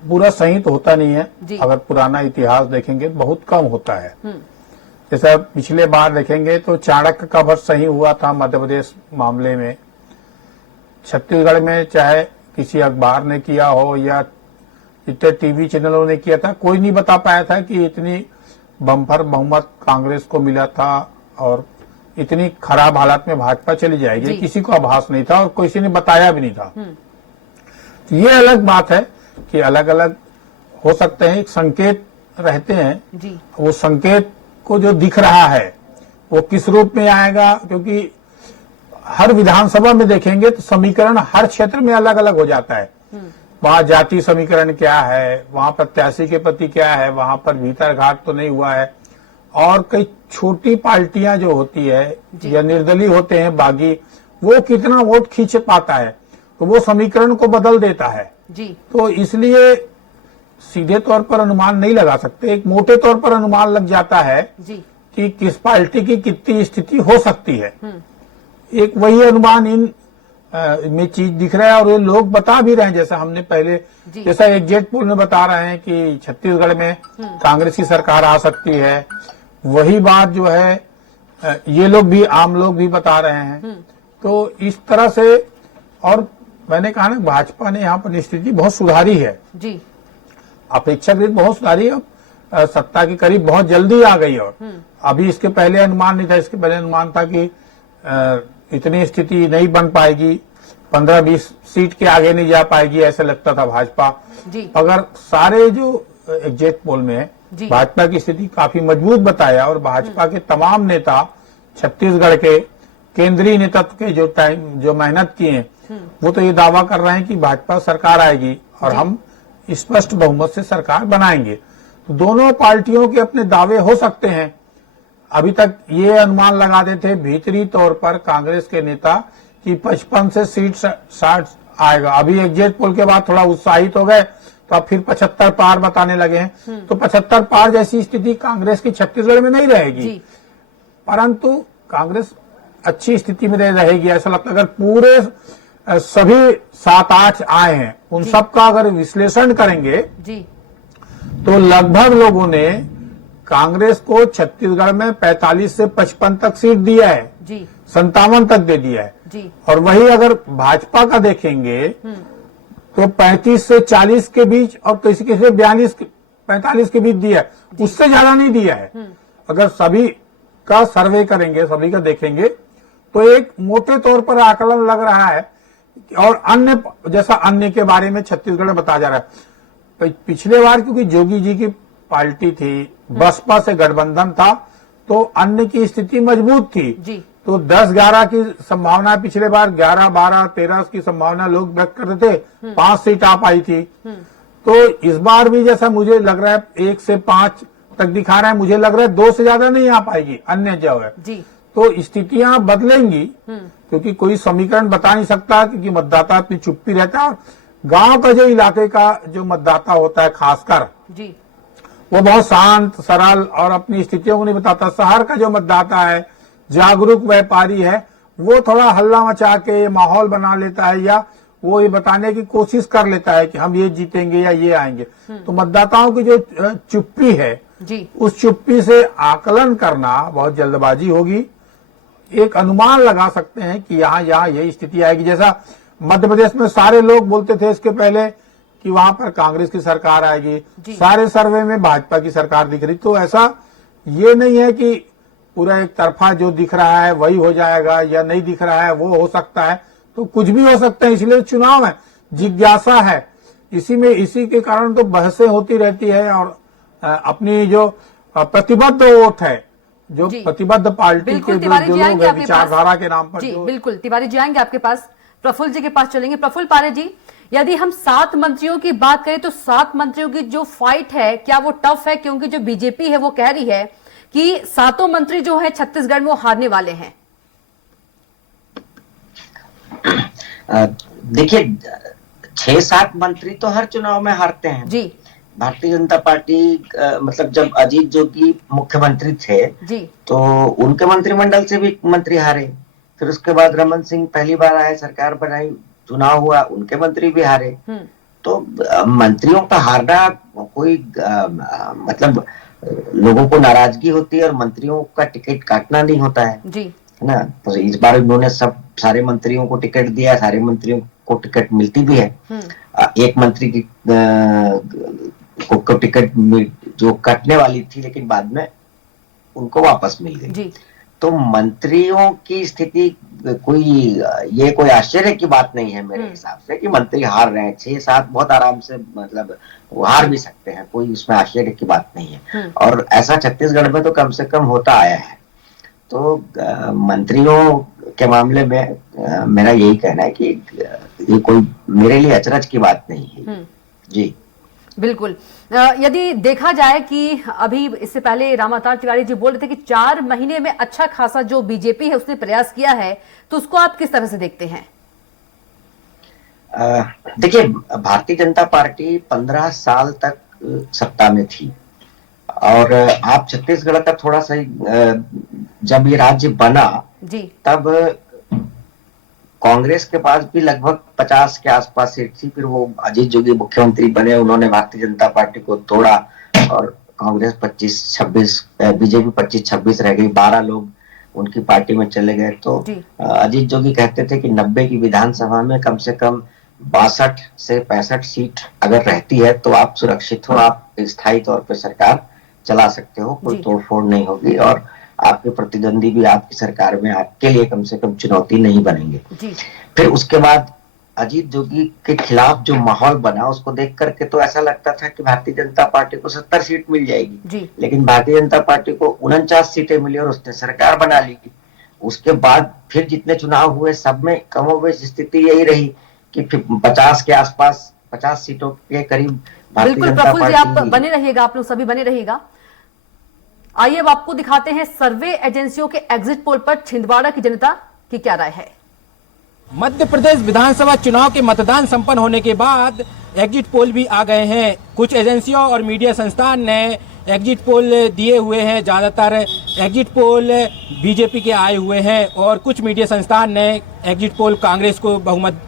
पूरा सही तो होता नहीं है। जी। अगर पुराना इतिहास देखेंगे तो बहुत कम होता है। जैसा पिछले बार देखेंगे तो चाणक्य का वोट सही हुआ था मध्य प्रदेश मामले में। छत्तीसगढ़ में चाहे किसी अखबार ने किया हो या इतने टीवी चैनलों ने किया था, कोई नहीं बता पाया था कि इतनी बम्पर बहुमत कांग्रेस को मिला था और इतनी खराब हालत में भाजपा चली जाएगी, किसी को आभास नहीं था और किसी ने बताया भी नहीं था। तो ये अलग बात है कि अलग अलग हो सकते हैं, एक संकेत रहते हैं जी। वो संकेत को जो दिख रहा है वो किस रूप में आएगा, क्योंकि हर विधानसभा में देखेंगे तो समीकरण हर क्षेत्र में अलग अलग हो जाता है। वहां जाति समीकरण क्या है, वहां प्रत्याशी के प्रति क्या है, वहां पर भीतर घाट तो नहीं हुआ है, और कई छोटी पार्टियां जो होती है या निर्दलीय होते हैं बागी, वो कितना वोट खींच पाता है, तो वो समीकरण को बदल देता है जी। तो इसलिए सीधे तौर पर अनुमान नहीं लगा सकते, एक मोटे तौर पर अनुमान लग जाता है जी। कि किस पार्टी की कितनी स्थिति हो सकती है। एक वही अनुमान इन में चीज दिख रहा है और ये लोग बता भी रहे हैं, जैसा हमने पहले जैसा एग्जिट पोल में बता रहे हैं कि छत्तीसगढ़ में कांग्रेस की सरकार आ सकती है, वही बात जो है ये लोग भी, आम लोग भी बता रहे हैं। तो इस तरह से, और मैंने कहा ना भाजपा ने यहाँ पर स्थिति बहुत सुधारी है जी, अपेक्षाकृत बहुत सुधारी है, सत्ता के करीब बहुत जल्दी आ गई। और अभी इसके पहले अनुमान नहीं था, इसके पहले अनुमान था कि इतनी स्थिति नहीं बन पाएगी, 15-20 सीट के आगे नहीं जा पाएगी, ऐसा लगता था भाजपा। अगर सारे जो एग्जिट पोल में भाजपा की स्थिति काफी मजबूत बताया और भाजपा के तमाम नेता छत्तीसगढ़ के केंद्रीय नेतृत्व के जो मेहनत किए हैं, वो तो ये दावा कर रहे हैं कि भाजपा सरकार आएगी और हम स्पष्ट बहुमत से सरकार बनाएंगे। तो दोनों पार्टियों के अपने दावे हो सकते हैं। अभी तक ये अनुमान लगाते थे भीतरी तौर पर कांग्रेस के नेता कि 55 से सीट 60 आएगा। अभी एग्जिट पोल के बाद थोड़ा उत्साहित हो गए तो अब फिर 75 पार बताने लगे हैं। तो 75 पार जैसी स्थिति कांग्रेस की छत्तीसगढ़ में नहीं रहेगी, परंतु कांग्रेस अच्छी स्थिति में रहेगी ऐसा लगता है। अगर पूरे सभी 7-8 आए हैं, उन सब का अगर विश्लेषण करेंगे तो लगभग लोगों ने कांग्रेस को छत्तीसगढ़ में 45 से 55 तक सीट दिया है, 57 तक दे दिया है। और वही अगर भाजपा का देखेंगे तो 35 से 40 के बीच और किसी किसी 42-45 के बीच दिया है, उससे ज्यादा नहीं दिया है। अगर सभी का सर्वे करेंगे, सभी का देखेंगे तो एक मोटे तौर पर आकलन लग रहा है। और अन्य, जैसा अन्य के बारे में छत्तीसगढ़ में बताया जा रहा है, पिछले बार क्योंकि जोगी जी की पार्टी थी, बसपा से गठबंधन था, तो अन्य की स्थिति मजबूत थी। तो 10-11 की संभावना, पिछले बार 11-12-13 की संभावना लोग व्यक्त करते थे, 5 सीट आ पाई थी। तो इस बार भी जैसा मुझे लग रहा है 1 से 5 तक दिखा रहा है, मुझे लग रहा है 2 से ज्यादा नहीं आ पाएगी अन्य जो है। तो स्थितियां बदलेंगी, क्योंकि कोई समीकरण बता नहीं सकता, क्योंकि मतदाता अपनी चुप्पी रहता है। और गांव का जो इलाके का जो मतदाता होता है खासकर जी, वो बहुत शांत सरल और अपनी स्थितियों को नहीं बताता। शहर का जो मतदाता है, जागरूक व्यापारी है, वो थोड़ा हल्ला मचा के माहौल बना लेता है, या वो ये बताने की कोशिश कर लेता है कि हम ये जीतेंगे या ये आएंगे। तो मतदाताओं की जो चुप्पी है जी, उस चुप्पी से आकलन करना बहुत जल्दबाजी होगी। एक अनुमान लगा सकते हैं कि यहाँ यही स्थिति आएगी। जैसा मध्य प्रदेश में सारे लोग बोलते थे इसके पहले कि वहां पर कांग्रेस की सरकार आएगी, सारे सर्वे में भाजपा की सरकार दिख रही। तो ऐसा ये नहीं है कि पूरा एक तरफा जो दिख रहा है वही हो जाएगा, या नहीं दिख रहा है वो हो सकता है। तो कुछ भी हो सकता है, इसलिए चुनाव है, जिज्ञासा है, इसी के कारण तो बहसें होती रहती है। और अपनी जो प्रतिबद्ध वोट है, जो प्रतिबद्ध पार्टी के जो लोग हैं विचारधारा के नाम पर। जी बिल्कुल, तिवारी जी आएंगे आपके पास। प्रफुल्ल जी के पास चलेंगे। प्रफुल्ल पारे जी, यदि हम 7 मंत्रियों की बात करें तो 7 मंत्रियों की जो फाइट है, क्या वो टफ है? क्योंकि जो बीजेपी है वो कह रही है कि 7 मंत्री जो है छत्तीसगढ़ में वो हारने वाले हैं। देखिए, 6-7 मंत्री तो हर चुनाव में हारते हैं जी। भारतीय जनता पार्टी मतलब जब अजीत जोगी मुख्यमंत्री थे जी, तो उनके मंत्रिमंडल से भी मंत्री हारे। फिर उसके बाद रमन सिंह पहली बार आए, सरकार बनाई, चुनाव हुआ, उनके मंत्री भी हारे। तो मंत्रियों का हारना कोई मतलब लोगों को नाराजगी होती है और मंत्रियों का टिकट काटना नहीं होता है जी, है ना। तो इस बार उन्होंने सारे मंत्रियों को टिकट दिया, सारे मंत्रियों को टिकट मिलती भी है। एक मंत्री की को टिकट जो कटने वाली थी, लेकिन बाद में उनको वापस मिल गई जी। तो मंत्रियों की स्थिति कोई आश्चर्य की बात नहीं है मेरे हिसाब से कि मंत्री हार रहे हैं। 6-7 बहुत आराम से मतलब वो हार भी सकते हैं, कोई उसमें आश्चर्य की बात नहीं है। और ऐसा छत्तीसगढ़ में तो कम से कम होता आया है। तो मंत्रियों के मामले में मेरा यही कहना है कि ये कोई मेरे लिए अचरज की बात नहीं है जी। बिल्कुल। यदि देखा जाए कि अभी इससे पहले रामावतार तिवारी जी बोल रहे थे कि 4 महीने में अच्छा खासा जो बीजेपी है उसने प्रयास किया है, तो उसको आप किस तरह से देखते हैं? देखिए, भारतीय जनता पार्टी 15 साल तक सत्ता में थी और आप छत्तीसगढ़ का थोड़ा सा जब ये राज्य बना जी, तब कांग्रेस के पास भी लगभग 50 के आसपास सीट थी। फिर वो अजीत जोगी मुख्यमंत्री बने, उन्होंने भारतीय जनता पार्टी को तोड़ा और कांग्रेस 25-26, बीजेपी 25-26 रह गई, 12 लोग उनकी पार्टी में चले गए। तो अजीत जोगी कहते थे कि 90 की विधानसभा में कम से कम 62 से 65 सीट अगर रहती है तो आप सुरक्षित हो, आप स्थायी तौर पर सरकार चला सकते हो, कोई तोड़फोड़ नहीं होगी और आपके प्रतिद्वंदी भी आपकी सरकार में आपके लिए कम से कम चुनौती नहीं बनेंगे जी। फिर उसके बाद अजीत जोगी के खिलाफ जो माहौल बना उसको देख करके तो ऐसा लगता था कि भारतीय जनता पार्टी को 70 सीट मिल जाएगी जी। लेकिन भारतीय जनता पार्टी को 49 सीटें मिली और उसने सरकार बना ली। उसके बाद फिर जितने चुनाव हुए सब में कमोबेश स्थिति यही रही कि 50 के आसपास 50 सीटों के करीब भारतीय जनता पार्टी। आप बने रहिएगा, आप लोग सभी बने रहिएगा। आइए अब आपको दिखाते हैं सर्वे एजेंसियों के एग्जिट पोल पर छिंदवाड़ा की जनता की क्या राय है। मध्य प्रदेश विधानसभा चुनाव के मतदान संपन्न होने के बाद एग्जिट पोल भी आ गए हैं। कुछ एजेंसियों और मीडिया संस्थान ने एग्जिट पोल दिए हुए हैं। ज्यादातर एग्जिट पोल बीजेपी के आए हुए हैं और कुछ मीडिया संस्थान ने एग्जिट पोल कांग्रेस को बहुमत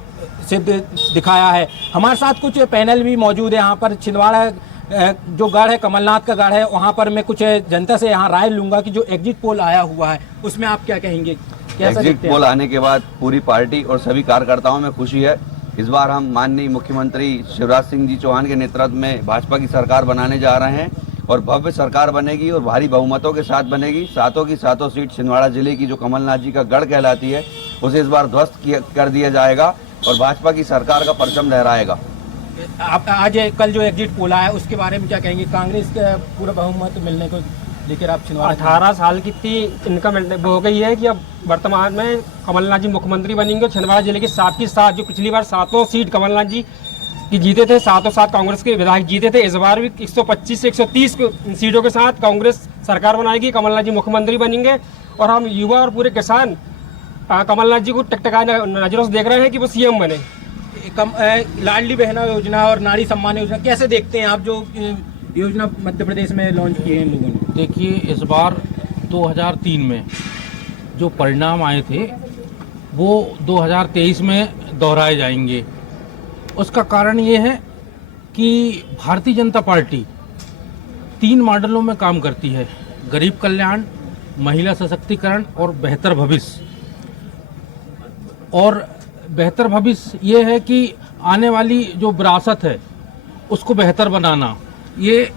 सिद्ध दिखाया है। हमारे साथ कुछ पैनल भी मौजूद है। यहाँ पर छिंदवाड़ा जो गढ़ है, कमलनाथ का गढ़ है, वहाँ पर मैं कुछ जनता से यहाँ राय लूंगा कि जो एग्जिट पोल आया हुआ है उसमें आप क्या कहेंगे? एग्जिट पोल आने के बाद पूरी पार्टी और सभी कार्यकर्ताओं में खुशी है। इस बार हम माननीय मुख्यमंत्री शिवराज सिंह जी चौहान के नेतृत्व में भाजपा की सरकार बनाने जा रहे हैं और भव्य सरकार बनेगी और भारी बहुमतों के साथ बनेगी। सातों की सातों सीट छिंदवाड़ा जिले की जो कमलनाथ जी का गढ़ कहलाती है उसे इस बार ध्वस्त कर दिया जाएगा और भाजपा की सरकार का परचम लहराएगा। आप आज कल जो एग्जिट पोल आया उसके बारे में क्या कहेंगे? कांग्रेस का पूरा बहुमत मिलने को लेकर आप छिंदवाड़ा 18 साल की इनका हो गई है कि अब वर्तमान में कमलनाथ जी मुख्यमंत्री बनेंगे। छिंदवाड़ा जिले के 7 की 7 जो पिछली बार 7 सीट कमलनाथ जी कि जीते थे 7 कांग्रेस के विधायक जीते थे। इस बार भी 125 से 130 सीटों के साथ कांग्रेस सरकार बनाएगी, कमलनाथ जी मुख्यमंत्री बनेंगे और हम युवा और पूरे किसान कमलनाथ जी को टकटका नजरों से देख रहे हैं कि वो सीएम बने। लाडली बहना योजना और नारी सम्मान योजना कैसे देखते हैं आप, जो योजना मध्य प्रदेश में लॉन्च किए हैं इन लोगों ने? देखिए, इस बार 2003 में जो परिणाम आए थे वो 2023 में दोहराए जाएंगे। उसका कारण ये है कि भारतीय जनता पार्टी 3 मॉडलों में काम करती है: गरीब कल्याण, महिला सशक्तिकरण और बेहतर भविष्य। और बेहतर भविष्य ये है कि आने वाली जो विरासत है उसको बेहतर बनाना, ये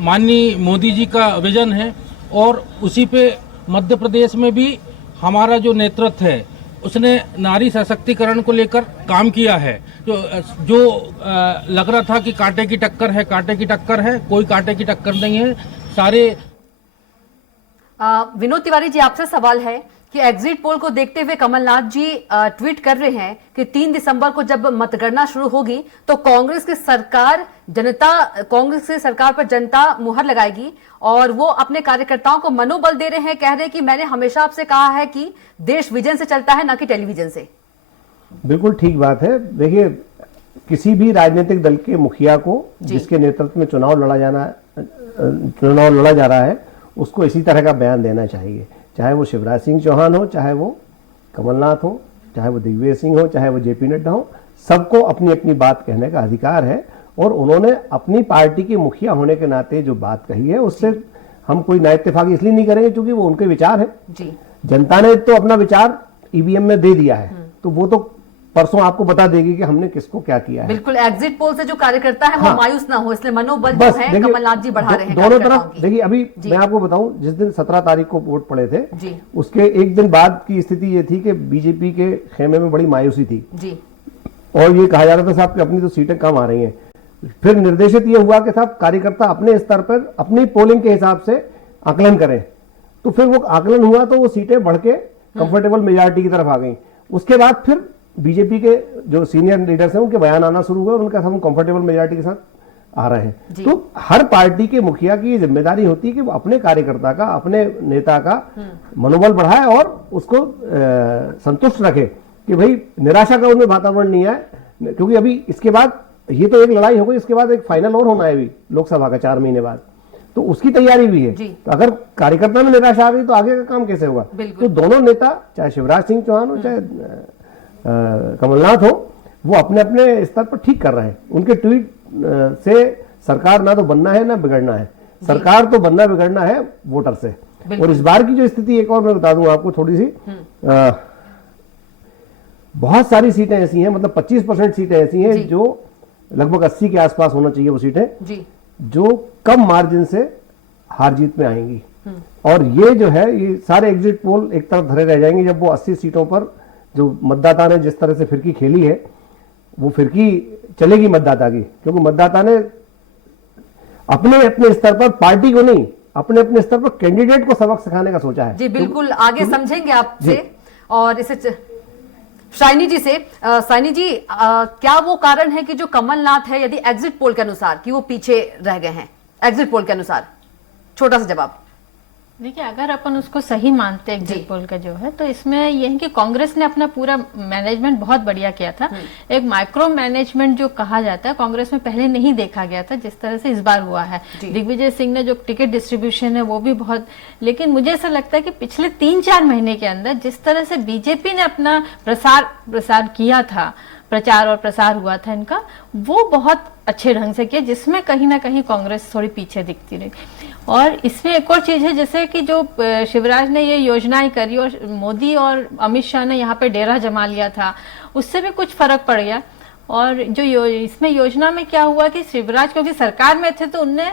माननीय मोदी जी का विजन है। और उसी पे मध्य प्रदेश में भी हमारा जो नेतृत्व है उसने नारी सशक्तिकरण को लेकर काम किया है। जो लग रहा था कि कांटे की टक्कर है, कांटे की टक्कर है, कोई कांटे की टक्कर नहीं है। सारे विनोद तिवारी जी, आपसे सवाल है कि एग्जिट पोल को देखते हुए कमलनाथ जी ट्वीट कर रहे हैं कि 3 दिसंबर को जब मतगणना शुरू होगी तो कांग्रेस की सरकार पर जनता मुहर लगाएगी और वो अपने कार्यकर्ताओं को मनोबल दे रहे हैं। कह रहे हैं कि मैंने हमेशा आपसे कहा है कि देश विजन से चलता है, न कि टेलीविजन से। बिल्कुल ठीक बात है। देखिए, किसी भी राजनीतिक दल के मुखिया को जिसके नेतृत्व में चुनाव लड़ा जा रहा है उसको इसी तरह का बयान देना चाहिए, चाहे वो शिवराज सिंह चौहान हो, चाहे वो कमलनाथ हो, चाहे वो दिग्विजय सिंह हो, चाहे वो जेपी नड्डा हो। सबको अपनी अपनी बात कहने का अधिकार है और उन्होंने अपनी पार्टी के मुखिया होने के नाते जो बात कही है उससे हम कोई ना इत्तेफाक इसलिए नहीं करेंगे क्योंकि वो उनके विचार है। जनता ने तो अपना विचार ईवीएम में दे दिया है, तो वो तो परसों आपको बता देगी कि हमने किसको क्या किया है। बिल्कुल, एग्जिट पोल से जो कार्यकर्ता है वो मायूस ना हो, इसलिए मनोबल जो है कमलनाथ जी बढ़ा रहे हैं दोनों तरफ। देखिए, अभी मैं आपको बताऊं, जिस दिन 17 तारीख को वोट पड़े थे उसके एक दिन बाद की स्थिति ये थी कि बीजेपी के खेमे में बड़ी मायूसी थी और ये कहा जा रहा था साहब कि अपनी तो सीटें कम आ रही हैं। फिर निर्देशित ये हुआ कि साहब कार्यकर्ता अपने स्तर पर अपनी पोलिंग के हिसाब से आकलन करें, तो फिर वो आकलन हुआ तो वो सीटें बढ़ के कंफर्टेबल मेजॉरिटी की तरफ आ गई। उसके बाद फिर बीजेपी के जो सीनियर लीडर्स हैं उनके बयान आना शुरू हुए और उनका हम कंफर्टेबल मेजॉरिटी के साथ आ रहे हैं। तो हर पार्टी के मुखिया की जिम्मेदारी होती है कि वो अपने कार्यकर्ता का, अपने नेता का मनोबल बढ़ाए और उसको संतुष्ट रखे कि भाई निराशा का उनमें वातावरण नहीं है। क्योंकि अभी इसके बाद ये तो एक लड़ाई हो गई, इसके बाद एक फाइनल और होना है अभी लोकसभा का 4 महीने बाद, तो उसकी तैयारी भी है। तो अगर कार्यकर्ता में निराशा आ गई तो आगे का काम कैसे होगा? तो दोनों नेता, चाहे शिवराज सिंह चौहान हो चाहे कमलनाथ हो, वो अपने अपने स्तर पर ठीक कर रहे हैं। उनके ट्वीट से सरकार ना तो बनना है ना बिगड़ना है, सरकार तो बनना बिगड़ना है वोटर से। और इस बार की जो स्थिति एक और मैं बता दूं आपको थोड़ी सी, बहुत सारी सीटें ऐसी हैं, मतलब 25% सीटें ऐसी हैं जो लगभग 80 के आसपास होना चाहिए वो सीटें, जो कम मार्जिन से हार जीत में आएंगी। और ये जो है ये सारे एग्जिट पोल एक तरफ धरे रह जाएंगे जब वो 80 सीटों पर जो मतदाता ने जिस तरह से फिरकी खेली है वो फिरकी चलेगी मतदाता की, क्योंकि मतदाता ने अपने अपने स्तर पर, पार्टी को नहीं, अपने अपने स्तर पर कैंडिडेट को सबक सिखाने का सोचा है। जी बिल्कुल, आगे समझेंगे आपसे। और इसे शाइनी जी से, शाइनी जी, क्या वो कारण है कि जो कमलनाथ है, यदि एग्जिट पोल के अनुसार कि वो पीछे रह गए हैं, एग्जिट पोल के अनुसार? छोटा सा जवाब। देखिए, अगर अपन उसको सही मानते हैं एग्जिट पोल का जो है, तो इसमें यह है कि कांग्रेस ने अपना पूरा मैनेजमेंट बहुत बढ़िया किया था। एक माइक्रो मैनेजमेंट जो कहा जाता है कांग्रेस में पहले नहीं देखा गया था, जिस तरह से इस बार हुआ है। दिग्विजय सिंह ने जो टिकट डिस्ट्रीब्यूशन है वो भी बहुत, लेकिन मुझे ऐसा लगता है कि पिछले 3-4 महीने के अंदर जिस तरह से बीजेपी ने अपना प्रसार किया था, प्रचार और प्रसार हुआ था इनका, वो बहुत अच्छे ढंग से किया, जिसमें कहीं ना कहीं कांग्रेस थोड़ी पीछे दिखती रही। और इसमें एक और चीज है, जैसे कि जो शिवराज ने ये योजनाएं करी और मोदी और अमित शाह ने यहाँ पे डेरा जमा लिया था, उससे भी कुछ फर्क पड़ गया। और जो इसमें योजना में क्या हुआ कि शिवराज क्योंकि सरकार में थे तो उनने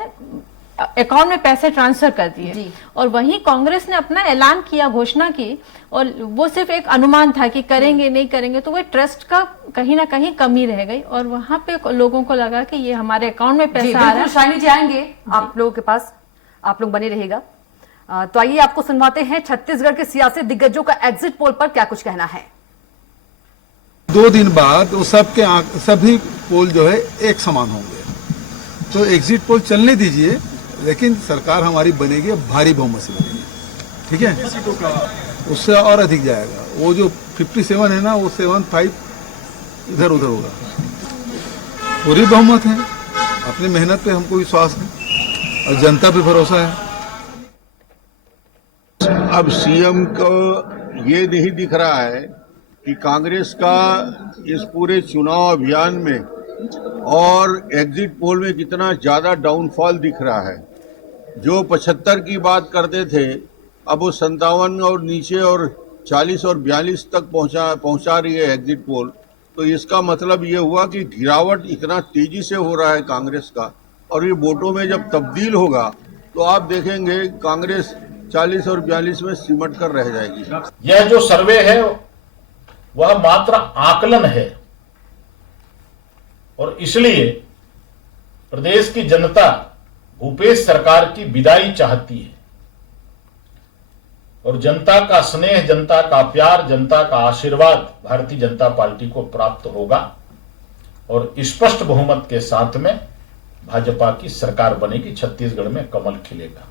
अकाउंट में पैसे ट्रांसफर कर दिए, और वहीं कांग्रेस ने अपना ऐलान किया, घोषणा की, और वो सिर्फ एक अनुमान था कि करेंगे नहीं करेंगे, तो वो ट्रस्ट का कहीं ना कहीं कमी रह गई और वहां पे लोगों को लगा कि ये हमारे अकाउंट में पैसा आ रहा है। शाइनी जी आएंगे आप लोगों के पास, आप लोग बने रहेगा। तो आइए आपको सुनवाते हैं छत्तीसगढ़ के सियासी दिग्गजों का एग्जिट पोल पर क्या कुछ कहना है। 2 दिन बाद वो सभी पोल जो है एक समान होंगे। तो एग्जिट पोल चलने दीजिए, लेकिन सरकार हमारी बनेगी, भारी बहुमत से बनेगी, ठीक है। उससे और अधिक जाएगा। वो जो 57 है ना, वो 75 इधर उधर होगा। पूरी बहुमत है, अपनी मेहनत पे हमको विश्वास है और जनता पे भरोसा है। अब सीएम को ये नहीं दिख रहा है कि कांग्रेस का इस पूरे चुनाव अभियान में और एग्जिट पोल में कितना ज्यादा डाउनफॉल दिख रहा है। जो 75 की बात करते थे, अब वो 57 और नीचे और 40 और 42 तक पहुंचा रही है एग्जिट पोल। तो इसका मतलब ये हुआ कि गिरावट इतना तेजी से हो रहा है कांग्रेस का, और ये वोटों में जब तब्दील होगा तो आप देखेंगे कांग्रेस 40 और 42 में सिमट कर रह जाएगी। यह जो सर्वे है वह मात्र आकलन है, और इसलिए प्रदेश की जनता भूपेश सरकार की विदाई चाहती है, और जनता का स्नेह, जनता का प्यार, जनता का आशीर्वाद भारतीय जनता पार्टी को प्राप्त होगा, और स्पष्ट बहुमत के साथ में भाजपा की सरकार बनेगी। छत्तीसगढ़ में कमल खिलेगा।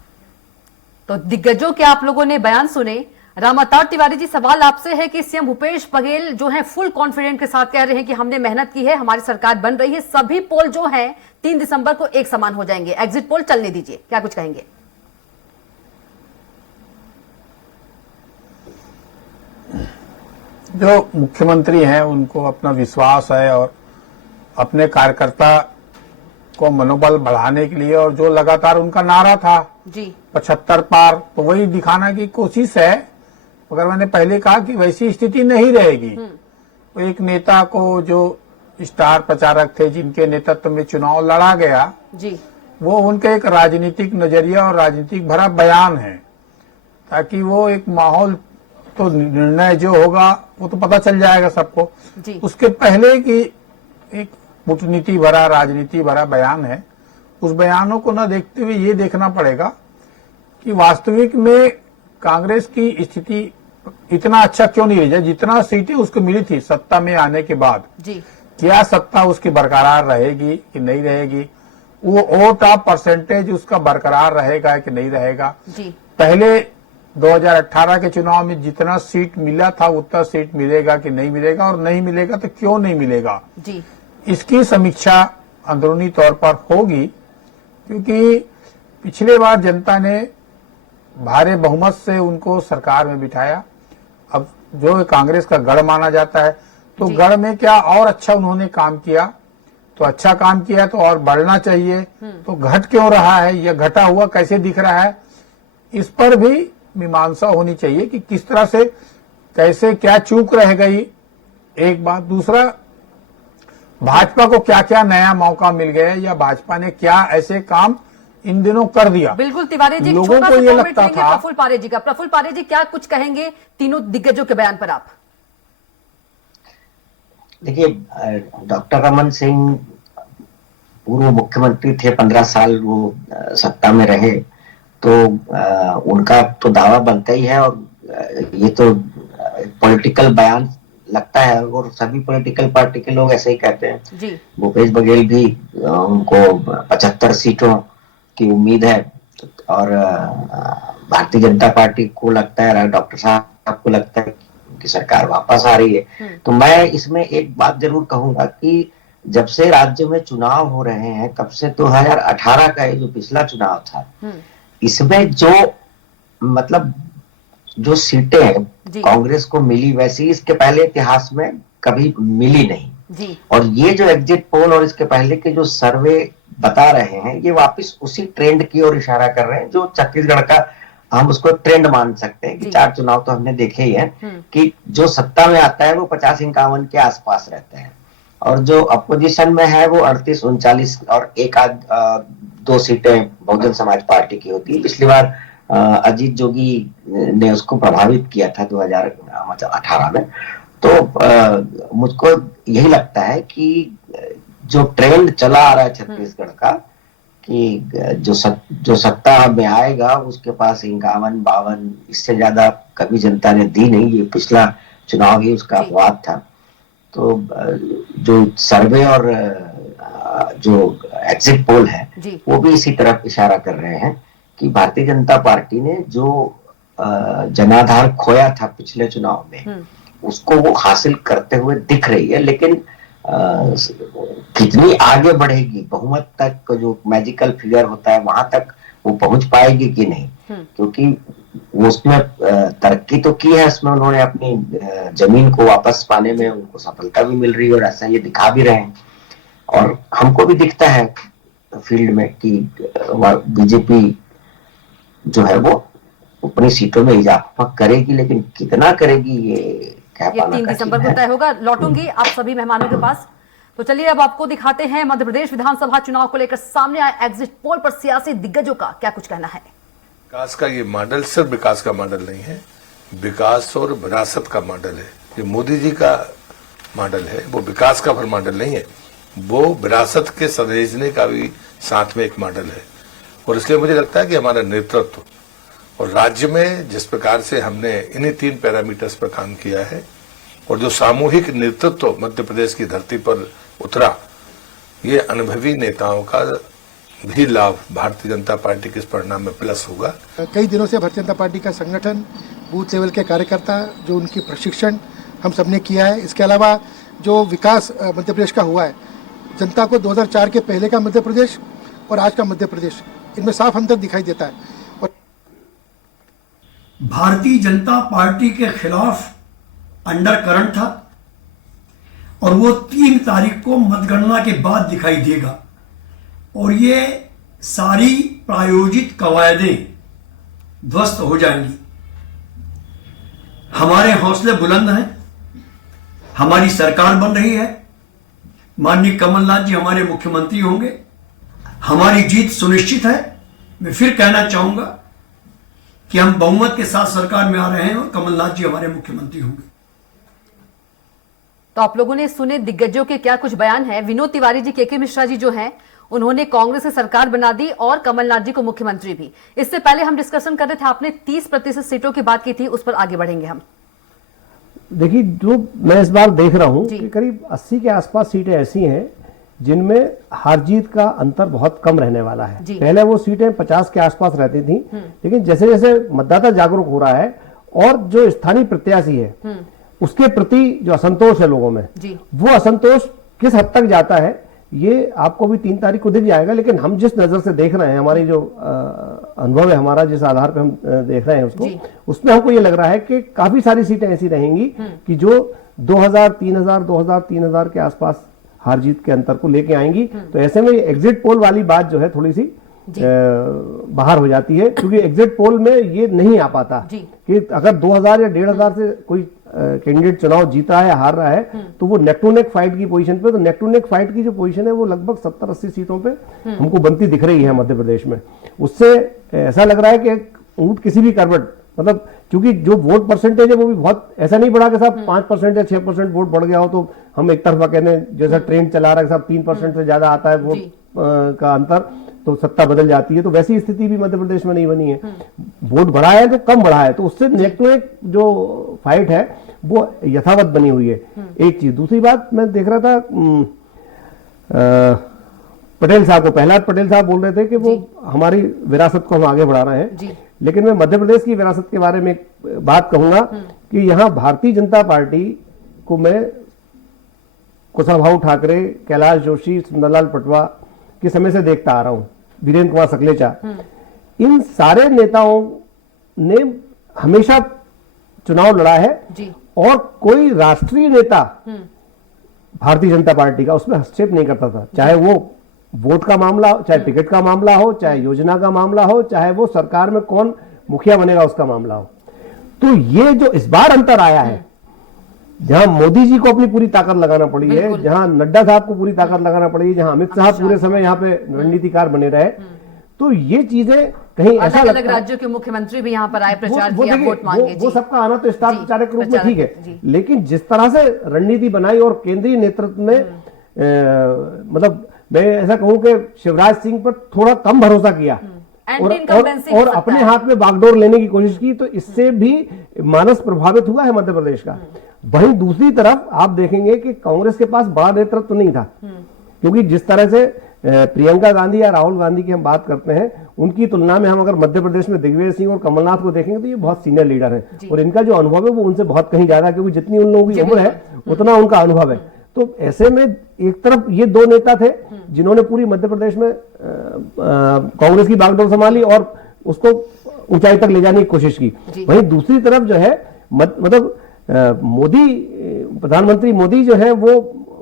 तो दिग्गजों के आप लोगों ने बयान सुने। रामावतार तिवारी जी, सवाल आपसे है कि सीएम भूपेश बघेल जो है फुल कॉन्फिडेंट के साथ कह रहे हैं कि हमने मेहनत की है, हमारी सरकार बन रही है, सभी पोल जो है 3 दिसंबर को एक समान हो जाएंगे, एग्जिट पोल चलने दीजिए, क्या कुछ कहेंगे? जो मुख्यमंत्री हैं उनको अपना विश्वास है और अपने कार्यकर्ता को मनोबल बढ़ाने के लिए, और जो लगातार उनका नारा था जी 75 पार, तो वही दिखाने की कोशिश है। मगर मैंने पहले कहा कि वैसी स्थिति नहीं रहेगी। तो एक नेता को जो स्टार प्रचारक थे, जिनके नेतृत्व में चुनाव लड़ा गया जी, वो उनका एक राजनीतिक नजरिया और राजनीतिक भरा बयान है, ताकि वो एक माहौल, तो निर्णय जो होगा वो तो पता चल जाएगा सबको। उसके पहले की एक कूटनीति भरा, राजनीति भरा बयान है। उस बयानों को न देखते हुए ये देखना पड़ेगा कि वास्तविक में कांग्रेस की स्थिति इतना अच्छा क्यों नहीं रही। जितना सीटें उसको मिली थी सत्ता में आने के बाद, क्या सत्ता उसकी बरकरार रहेगी कि नहीं रहेगी, वो वोट ऑफ परसेंटेज उसका बरकरार रहेगा कि नहीं रहेगा। पहले 2018 के चुनाव में जितना सीट मिला था उतना सीट मिलेगा कि नहीं मिलेगा, और नहीं मिलेगा तो क्यों नहीं मिलेगा, इसकी समीक्षा अंदरूनी तौर पर होगी। क्योंकि पिछले बार जनता ने भारी बहुमत से उनको सरकार में बिठाया। अब जो कांग्रेस का गढ़ माना जाता है, तो गढ़ में क्या और अच्छा उन्होंने काम किया, तो अच्छा काम किया तो और बढ़ना चाहिए। तो घट क्यों रहा है, यह घटा हुआ कैसे दिख रहा है, इस पर भी मीमांसा होनी चाहिए कि किस तरह से, कैसे, क्या चूक रह गई। एक बात। दूसरा, भाजपा को क्या क्या नया मौका मिल गया, या भाजपा ने क्या ऐसे काम इन दिनों कर दिया। बिल्कुल तिवारी जी, लोगों को ये लगता था। प्रफुल्ल पारे जी का, प्रफुल्ल पारे जी क्या कुछ कहेंगे तीनों दिग्गजों के बयान पर आप? देखिए, डॉक्टर रमन सिंह पूर्व मुख्यमंत्री थे, 15 साल वो सत्ता में रहे, तो उनका तो दावा बनता ही है, और ये तो पॉलिटिकल बयान लगता है, और सभी पॉलिटिकल पार्टी के लोग ऐसे ही कहते हैं। भूपेश बघेल भी, उनको 75 सीटों की उम्मीद है, और भारतीय जनता पार्टी को लगता है, डॉक्टर साहब को लगता है कि सरकार वापस आ रही है। तो मैं इसमें एक बात जरूर कहूंगा कि जब से राज्य में चुनाव हो रहे हैं, तब से 2018 का ये जो पिछला चुनाव था, इसमें जो मतलब जो सीटें कांग्रेस को मिली, वैसी इसके पहले इतिहास में कभी मिली नहीं। और ये जो एग्जिट पोल और इसके पहले के जो सर्वे बता रहे हैं, ये वापस उसी ट्रेंड की ओर इशारा कर रहे हैं, जो छत्तीसगढ़ का हम उसको ट्रेंड मान सकते हैं कि 4 चुनाव तो हमने देखे ही हैं, कि जो सत्ता में आता है वो 50-51 के आसपास रहते हैं, और जो अपोजिशन में है वो 38-39, और एक आध 2 सीटें बहुजन समाज पार्टी की होती है। पिछली बार अजीत जोगी ने उसको प्रभावित किया था 2018 में। तो मुझको यही लगता है कि जो ट्रेंड चला आ रहा है छत्तीसगढ़ का, कि जो सत्ता में आएगा उसके पास 51-52, इससे ज्यादा कभी जनता ने दी नहीं। ये पिछला चुनाव ही उसका अपवाद था। तो जो सर्वे और जो एग्जिट पोल है वो भी इसी तरफ इशारा कर रहे हैं कि भारतीय जनता पार्टी ने जो जनाधार खोया था पिछले चुनाव में उसको वो हासिल करते हुए दिख रही है, लेकिन कितनी आगे बढ़ेगी, बहुमत तक जो मैजिकल फिगर होता है वहां तक वो पहुंच पाएगी कि नहीं, क्योंकि वो उसमें तरक्की तो की है, उसमें उन्होंने अपनी जमीन को वापस पाने में उनको सफलता भी मिल रही है और ऐसा ये दिखा भी रहे हैं। और हमको भी दिखता है फील्ड में कि बीजेपी जो है वो अपनी सीटों में इजाफा करेगी, लेकिन कितना करेगी ये 3 दिसंबर को तय होगा। लौटूंगी आप सभी मेहमानों के पास। तो चलिए अब आपको दिखाते हैं मध्य प्रदेश विधानसभा चुनाव को लेकर सामने आए एग्जिट पोल पर सियासी दिग्गजों का क्या कुछ कहना है। विकास का ये मॉडल सिर्फ विकास का मॉडल नहीं है, विकास और विरासत का मॉडल है। ये मोदी जी का मॉडल है, वो विकास का मॉडल नहीं है, वो विरासत के सहेजने का भी साथ में एक मॉडल है। और इसलिए मुझे लगता है कि हमारा नेतृत्व और राज्य में जिस प्रकार से हमने इन्हीं 3 पैरामीटर्स पर काम किया है और जो सामूहिक नेतृत्व मध्य प्रदेश की धरती पर उतरा, ये अनुभवी नेताओं का भी लाभ भारतीय जनता पार्टी के इस परिणाम में प्लस होगा। कई दिनों से भारतीय जनता पार्टी का संगठन, बूथ लेवल के कार्यकर्ता, जो उनकी प्रशिक्षण हम सबने किया है, इसके अलावा जो विकास मध्य प्रदेश का हुआ है, जनता को 2004 के पहले का मध्य प्रदेश और आज का मध्य प्रदेश, इनमें साफ अंतर दिखाई देता है। और भारतीय जनता पार्टी के खिलाफ अंडर करंट था और वो 3 तारीख को मतगणना के बाद दिखाई देगा और ये सारी प्रायोजित कवायदें ध्वस्त हो जाएंगी। हमारे हौसले बुलंद हैं, हमारी सरकार बन रही है, माननीय कमलनाथ जी हमारे मुख्यमंत्री होंगे, हमारी जीत सुनिश्चित है। मैं फिर कहना चाहूंगा कि हम बहुमत के साथ सरकार में आ रहे हैं और कमलनाथ जी हमारे मुख्यमंत्री होंगे। तो आप लोगों ने सुने दिग्गजों के क्या कुछ बयान है। विनोद तिवारी जी, के मिश्रा जी जो हैं, उन्होंने कांग्रेस से सरकार बना दी और कमलनाथ जी को मुख्यमंत्री भी। इससे पहले हम डिस्कशन कर रहे थे, आपने 30% सीटों की बात की थी, उस पर आगे बढ़ेंगे हम। देखिए, जो मैं इस बार देख रहा हूं कि करीब 80 के आसपास सीटें ऐसी हैं जिनमें हार जीत का अंतर बहुत कम रहने वाला है। पहले वो सीटें 50 के आसपास रहती थी, लेकिन जैसे जैसे मतदाता जागरूक हो रहा है और जो स्थानीय प्रत्याशी है उसके प्रति जो असंतोष है लोगों में, वो असंतोष किस हद तक जाता है ये आपको भी 3 तारीख को दिख जाएगा। लेकिन हम जिस नजर से देख रहे हैं, हमारी जो अनुभव है हमारा, जिस आधार पे हम देख रहे हैं उसको, उसमें हमको ये लग रहा है कि काफी सारी सीटें ऐसी रहेंगी कि जो 2000-3000 के आसपास हार जीत के अंतर को लेके आएंगी। तो ऐसे में एग्जिट पोल वाली बात जो है थोड़ी सी बाहर हो जाती है, क्योंकि एग्जिट पोल में ये नहीं आ पाता कि अगर 2000 या 1500 से कोई कैंडिडेट चुनाव जीत रहा है, हार रहा है, तो वो नेक टू नेक फाइट की पोजीशन पे, तो नेक टू नेक फाइट की जो पोजीशन है वो लगभग 70-80 सीटों पे हमको बनती दिख रही है मध्य प्रदेश में। उससे ऐसा लग रहा है कि ऊंट किसी भी करवट, मतलब क्योंकि जो वोट परसेंटेज है वो भी बहुत ऐसा नहीं बढ़ा कि साहब 5% या 6% वोट बढ़ गया हो तो हम एक तरफा कहने जैसा ट्रेंड चला रहा है साहब 3% से ज्यादा आता है वोट का अंतर तो सत्ता बदल जाती है, तो वैसी स्थिति भी मध्य प्रदेश में नहीं बनी है। वोट बढ़ा है तो कम बढ़ा है, तो उससे नेक टू नेक जो फाइट है वो यथावत बनी हुई है। एक चीज, दूसरी बात मैं देख रहा था पटेल साहब को, प्रहलाद पटेल साहब बोल रहे थे कि वो हमारी विरासत को हम आगे बढ़ा रहे हैं, लेकिन मैं मध्य प्रदेश की विरासत के बारे में एक बात कहूंगा कि यहाँ भारतीय जनता पार्टी को मैं कुशाभाऊ ठाकरे, कैलाश जोशी, सुंदरलाल पटवा के समय से देखता आ रहा हूं, वीरेंद्र कुमार सकलेचा, इन सारे नेताओं ने हमेशा चुनाव लड़ा है और कोई राष्ट्रीय नेता भारतीय जनता पार्टी का उसमें हस्तक्षेप नहीं करता था, चाहे वो वोट का मामला हो, चाहे टिकट का मामला हो, चाहे योजना का मामला हो, चाहे वो सरकार में कौन मुखिया बनेगा उसका मामला हो। तो ये जो इस बार अंतर आया है, जहां मोदी जी को अपनी पूरी ताकत लगाना पड़ी है, जहां नड्डा साहब को पूरी ताकत लगाना पड़ी, जहां अमित शाह पूरे समय यहाँ पे रणनीतिकार बने रहे, तो ये चीजें कहीं ऐसा अलग अलग राज्यों के मुख्यमंत्री भी यहाँ पर आए, प्रचार किया, वोट मांगे। वो सबका आना तो स्टार प्रचारक के रूप में ठीक है, लेकिन जिस तरह से रणनीति बनाई और केंद्रीय नेतृत्व ने मतलब मैं ऐसा कहूं कि शिवराज सिंह पर थोड़ा कम भरोसा किया और अपने हाथ में बागडोर लेने की कोशिश की, तो इससे भी मानस प्रभावित हुआ है मध्य प्रदेश का। वहीं दूसरी तरफ आप देखेंगे कि कांग्रेस के पास बड़ा नेतृत्व तो नहीं था, क्योंकि जिस तरह से प्रियंका गांधी या राहुल गांधी की हम बात करते हैं, उनकी तुलना में हम अगर मध्य प्रदेश में दिग्विजय सिंह और कमलनाथ को देखेंगे तो ये बहुत सीनियर लीडर हैं और इनका जो अनुभव है वो उनसे बहुत कहीं ज्यादा है, क्योंकि जितनी उन लोगों की उम्र है उतना उनका अनुभव है। तो ऐसे में एक तरफ ये दो नेता थे जिन्होंने पूरी मध्य प्रदेश में कांग्रेस की बागडोर संभाली और उसको ऊंचाई तक ले जाने की कोशिश की। वहीं दूसरी तरफ जो है मतलब मोदी, प्रधानमंत्री मोदी जो है वो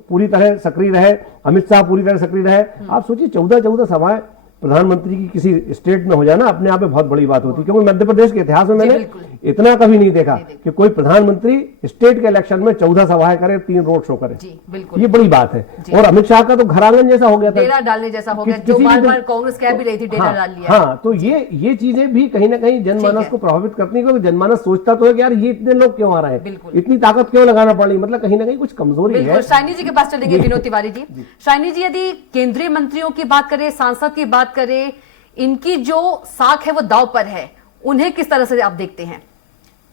पूरी तरह सक्रिय रहे, अमित शाह पूरी तरह सक्रिय रहे। आप सोचिए 14 सभाएं प्रधानमंत्री की किसी स्टेट में हो जाना अपने आप में बहुत बड़ी बात होती है, क्योंकि मध्य प्रदेश के इतिहास में मैंने इतना कभी नहीं देखा कि कोई प्रधानमंत्री स्टेट के इलेक्शन में 14 सभाएं करे, 3 रोड शो करे। ये बड़ी बात है। और अमित शाह का तो घर आंगन जैसा हो गया था, डेरा डालने जैसा हो गया, जो बार-बार कांग्रेस कह भी रही थी डेरा डाल लिया। हाँ, तो ये चीजें भी कहीं ना कहीं जनमानस को प्रभावित करती है, क्योंकि जनमानस सोचता तो है कि यार ये इतने लोग क्यों आ रहे हैं, इतनी ताकत क्यों लगाना पड़ रही, मतलब कहीं ना कहीं कुछ कमजोरी है। शाइनी जी के पास चलेंगे, विनोद तिवारी जी। शाइनी जी, यदि केंद्रीय मंत्रियों की बात करें, सांसद की बात करें, इनकी जो साख है वो दांव पर है, उन्हें किस तरह से आप देखते हैं?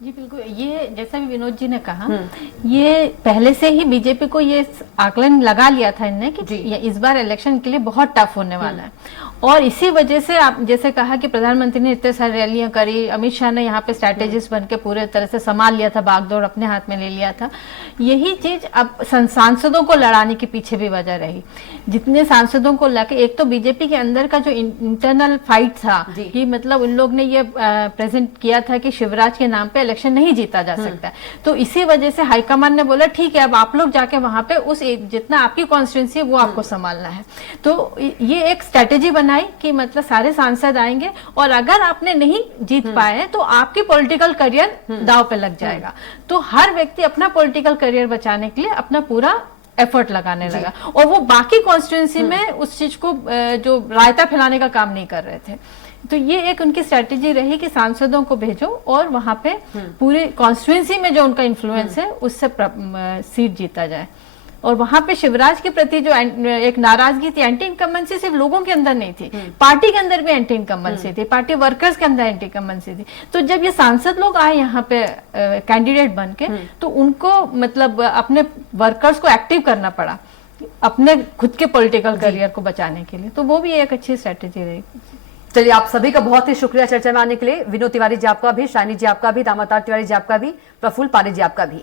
जी बिल्कुल, ये जैसा भी विनोद जी ने कहा, ये पहले से ही बीजेपी को ये आकलन लगा लिया था इनने कि इस बार इलेक्शन के लिए बहुत टफ होने वाला है। और इसी वजह से आप जैसे कहा कि प्रधानमंत्री ने इतने सारी रैलियां करी, अमित शाह ने यहाँ पे स्ट्रैटेजिस्ट बन के पूरे तरह से संभाल लिया था, बागडोर अपने हाथ में ले लिया था। यही चीज अब सांसदों को लड़ाने के पीछे भी वजह रही। जितने सांसदों को लेकर, एक तो बीजेपी के अंदर का जो इंटरनल फाइट था कि मतलब उन लोग ने ये प्रेजेंट किया था कि शिवराज के नाम पे इलेक्शन नहीं जीता जा सकता, तो इसी वजह से हाईकमान ने बोला ठीक है अब आप लोग जाके वहां पे उस जितना आपकी कॉन्स्टिट्यूंसी है वो आपको संभालना है। तो ये एक स्ट्रेटेजी बनाई कि मतलब सारे सांसद आएंगे और अगर आपने नहीं जीत पाए तो आपकी पॉलिटिकल करियर दांव पे लग जाएगा। तो हर व्यक्ति अपना पॉलिटिकल करियर बचाने के लिए अपना पूरा एफर्ट लगाने लगा और वो बाकी कॉन्स्टिट्यूंसी में उस चीज को जो रायता फैलाने का काम नहीं कर रहे थे। तो ये एक उनकी स्ट्रेटेजी रही कि सांसदों को भेजो और वहां पे पूरे कॉन्स्टिट्यूंसी में जो उनका इन्फ्लुएंस है उससे सीट जीता जाए। और वहां पे शिवराज के प्रति जो एक नाराजगी थी, एंटी इनकम्बेंसी सिर्फ लोगों के अंदर नहीं थी, पार्टी के अंदर भी एंटी इनकम्बेंसी थी, पार्टी वर्कर्स के अंदर एंटी इनकम्बेंसी थी। तो जब ये सांसद लोग आए यहाँ पे कैंडिडेट बन के, तो उनको मतलब अपने वर्कर्स को एक्टिव करना पड़ा अपने खुद के पॉलिटिकल करियर को बचाने के लिए। तो वो भी एक अच्छी स्ट्रेटेजी रही। चलिए, आप सभी का बहुत ही शुक्रिया चर्चा में आने के लिए। विनोद तिवारी जी आपका भी, शाइनी जी आपका भी, दामोदर तिवारी जी आपका भी, प्रफुल्ल पानी जी आपका भी।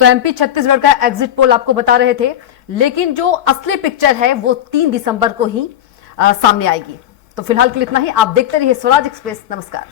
तो एमपी छत्तीसगढ़ का एग्जिट पोल आपको बता रहे थे, लेकिन जो असली पिक्चर है वो 3 दिसंबर को ही सामने आएगी। तो फिलहाल के लिए इतना ही। आप देखते रहिए स्वराज एक्सप्रेस। नमस्कार।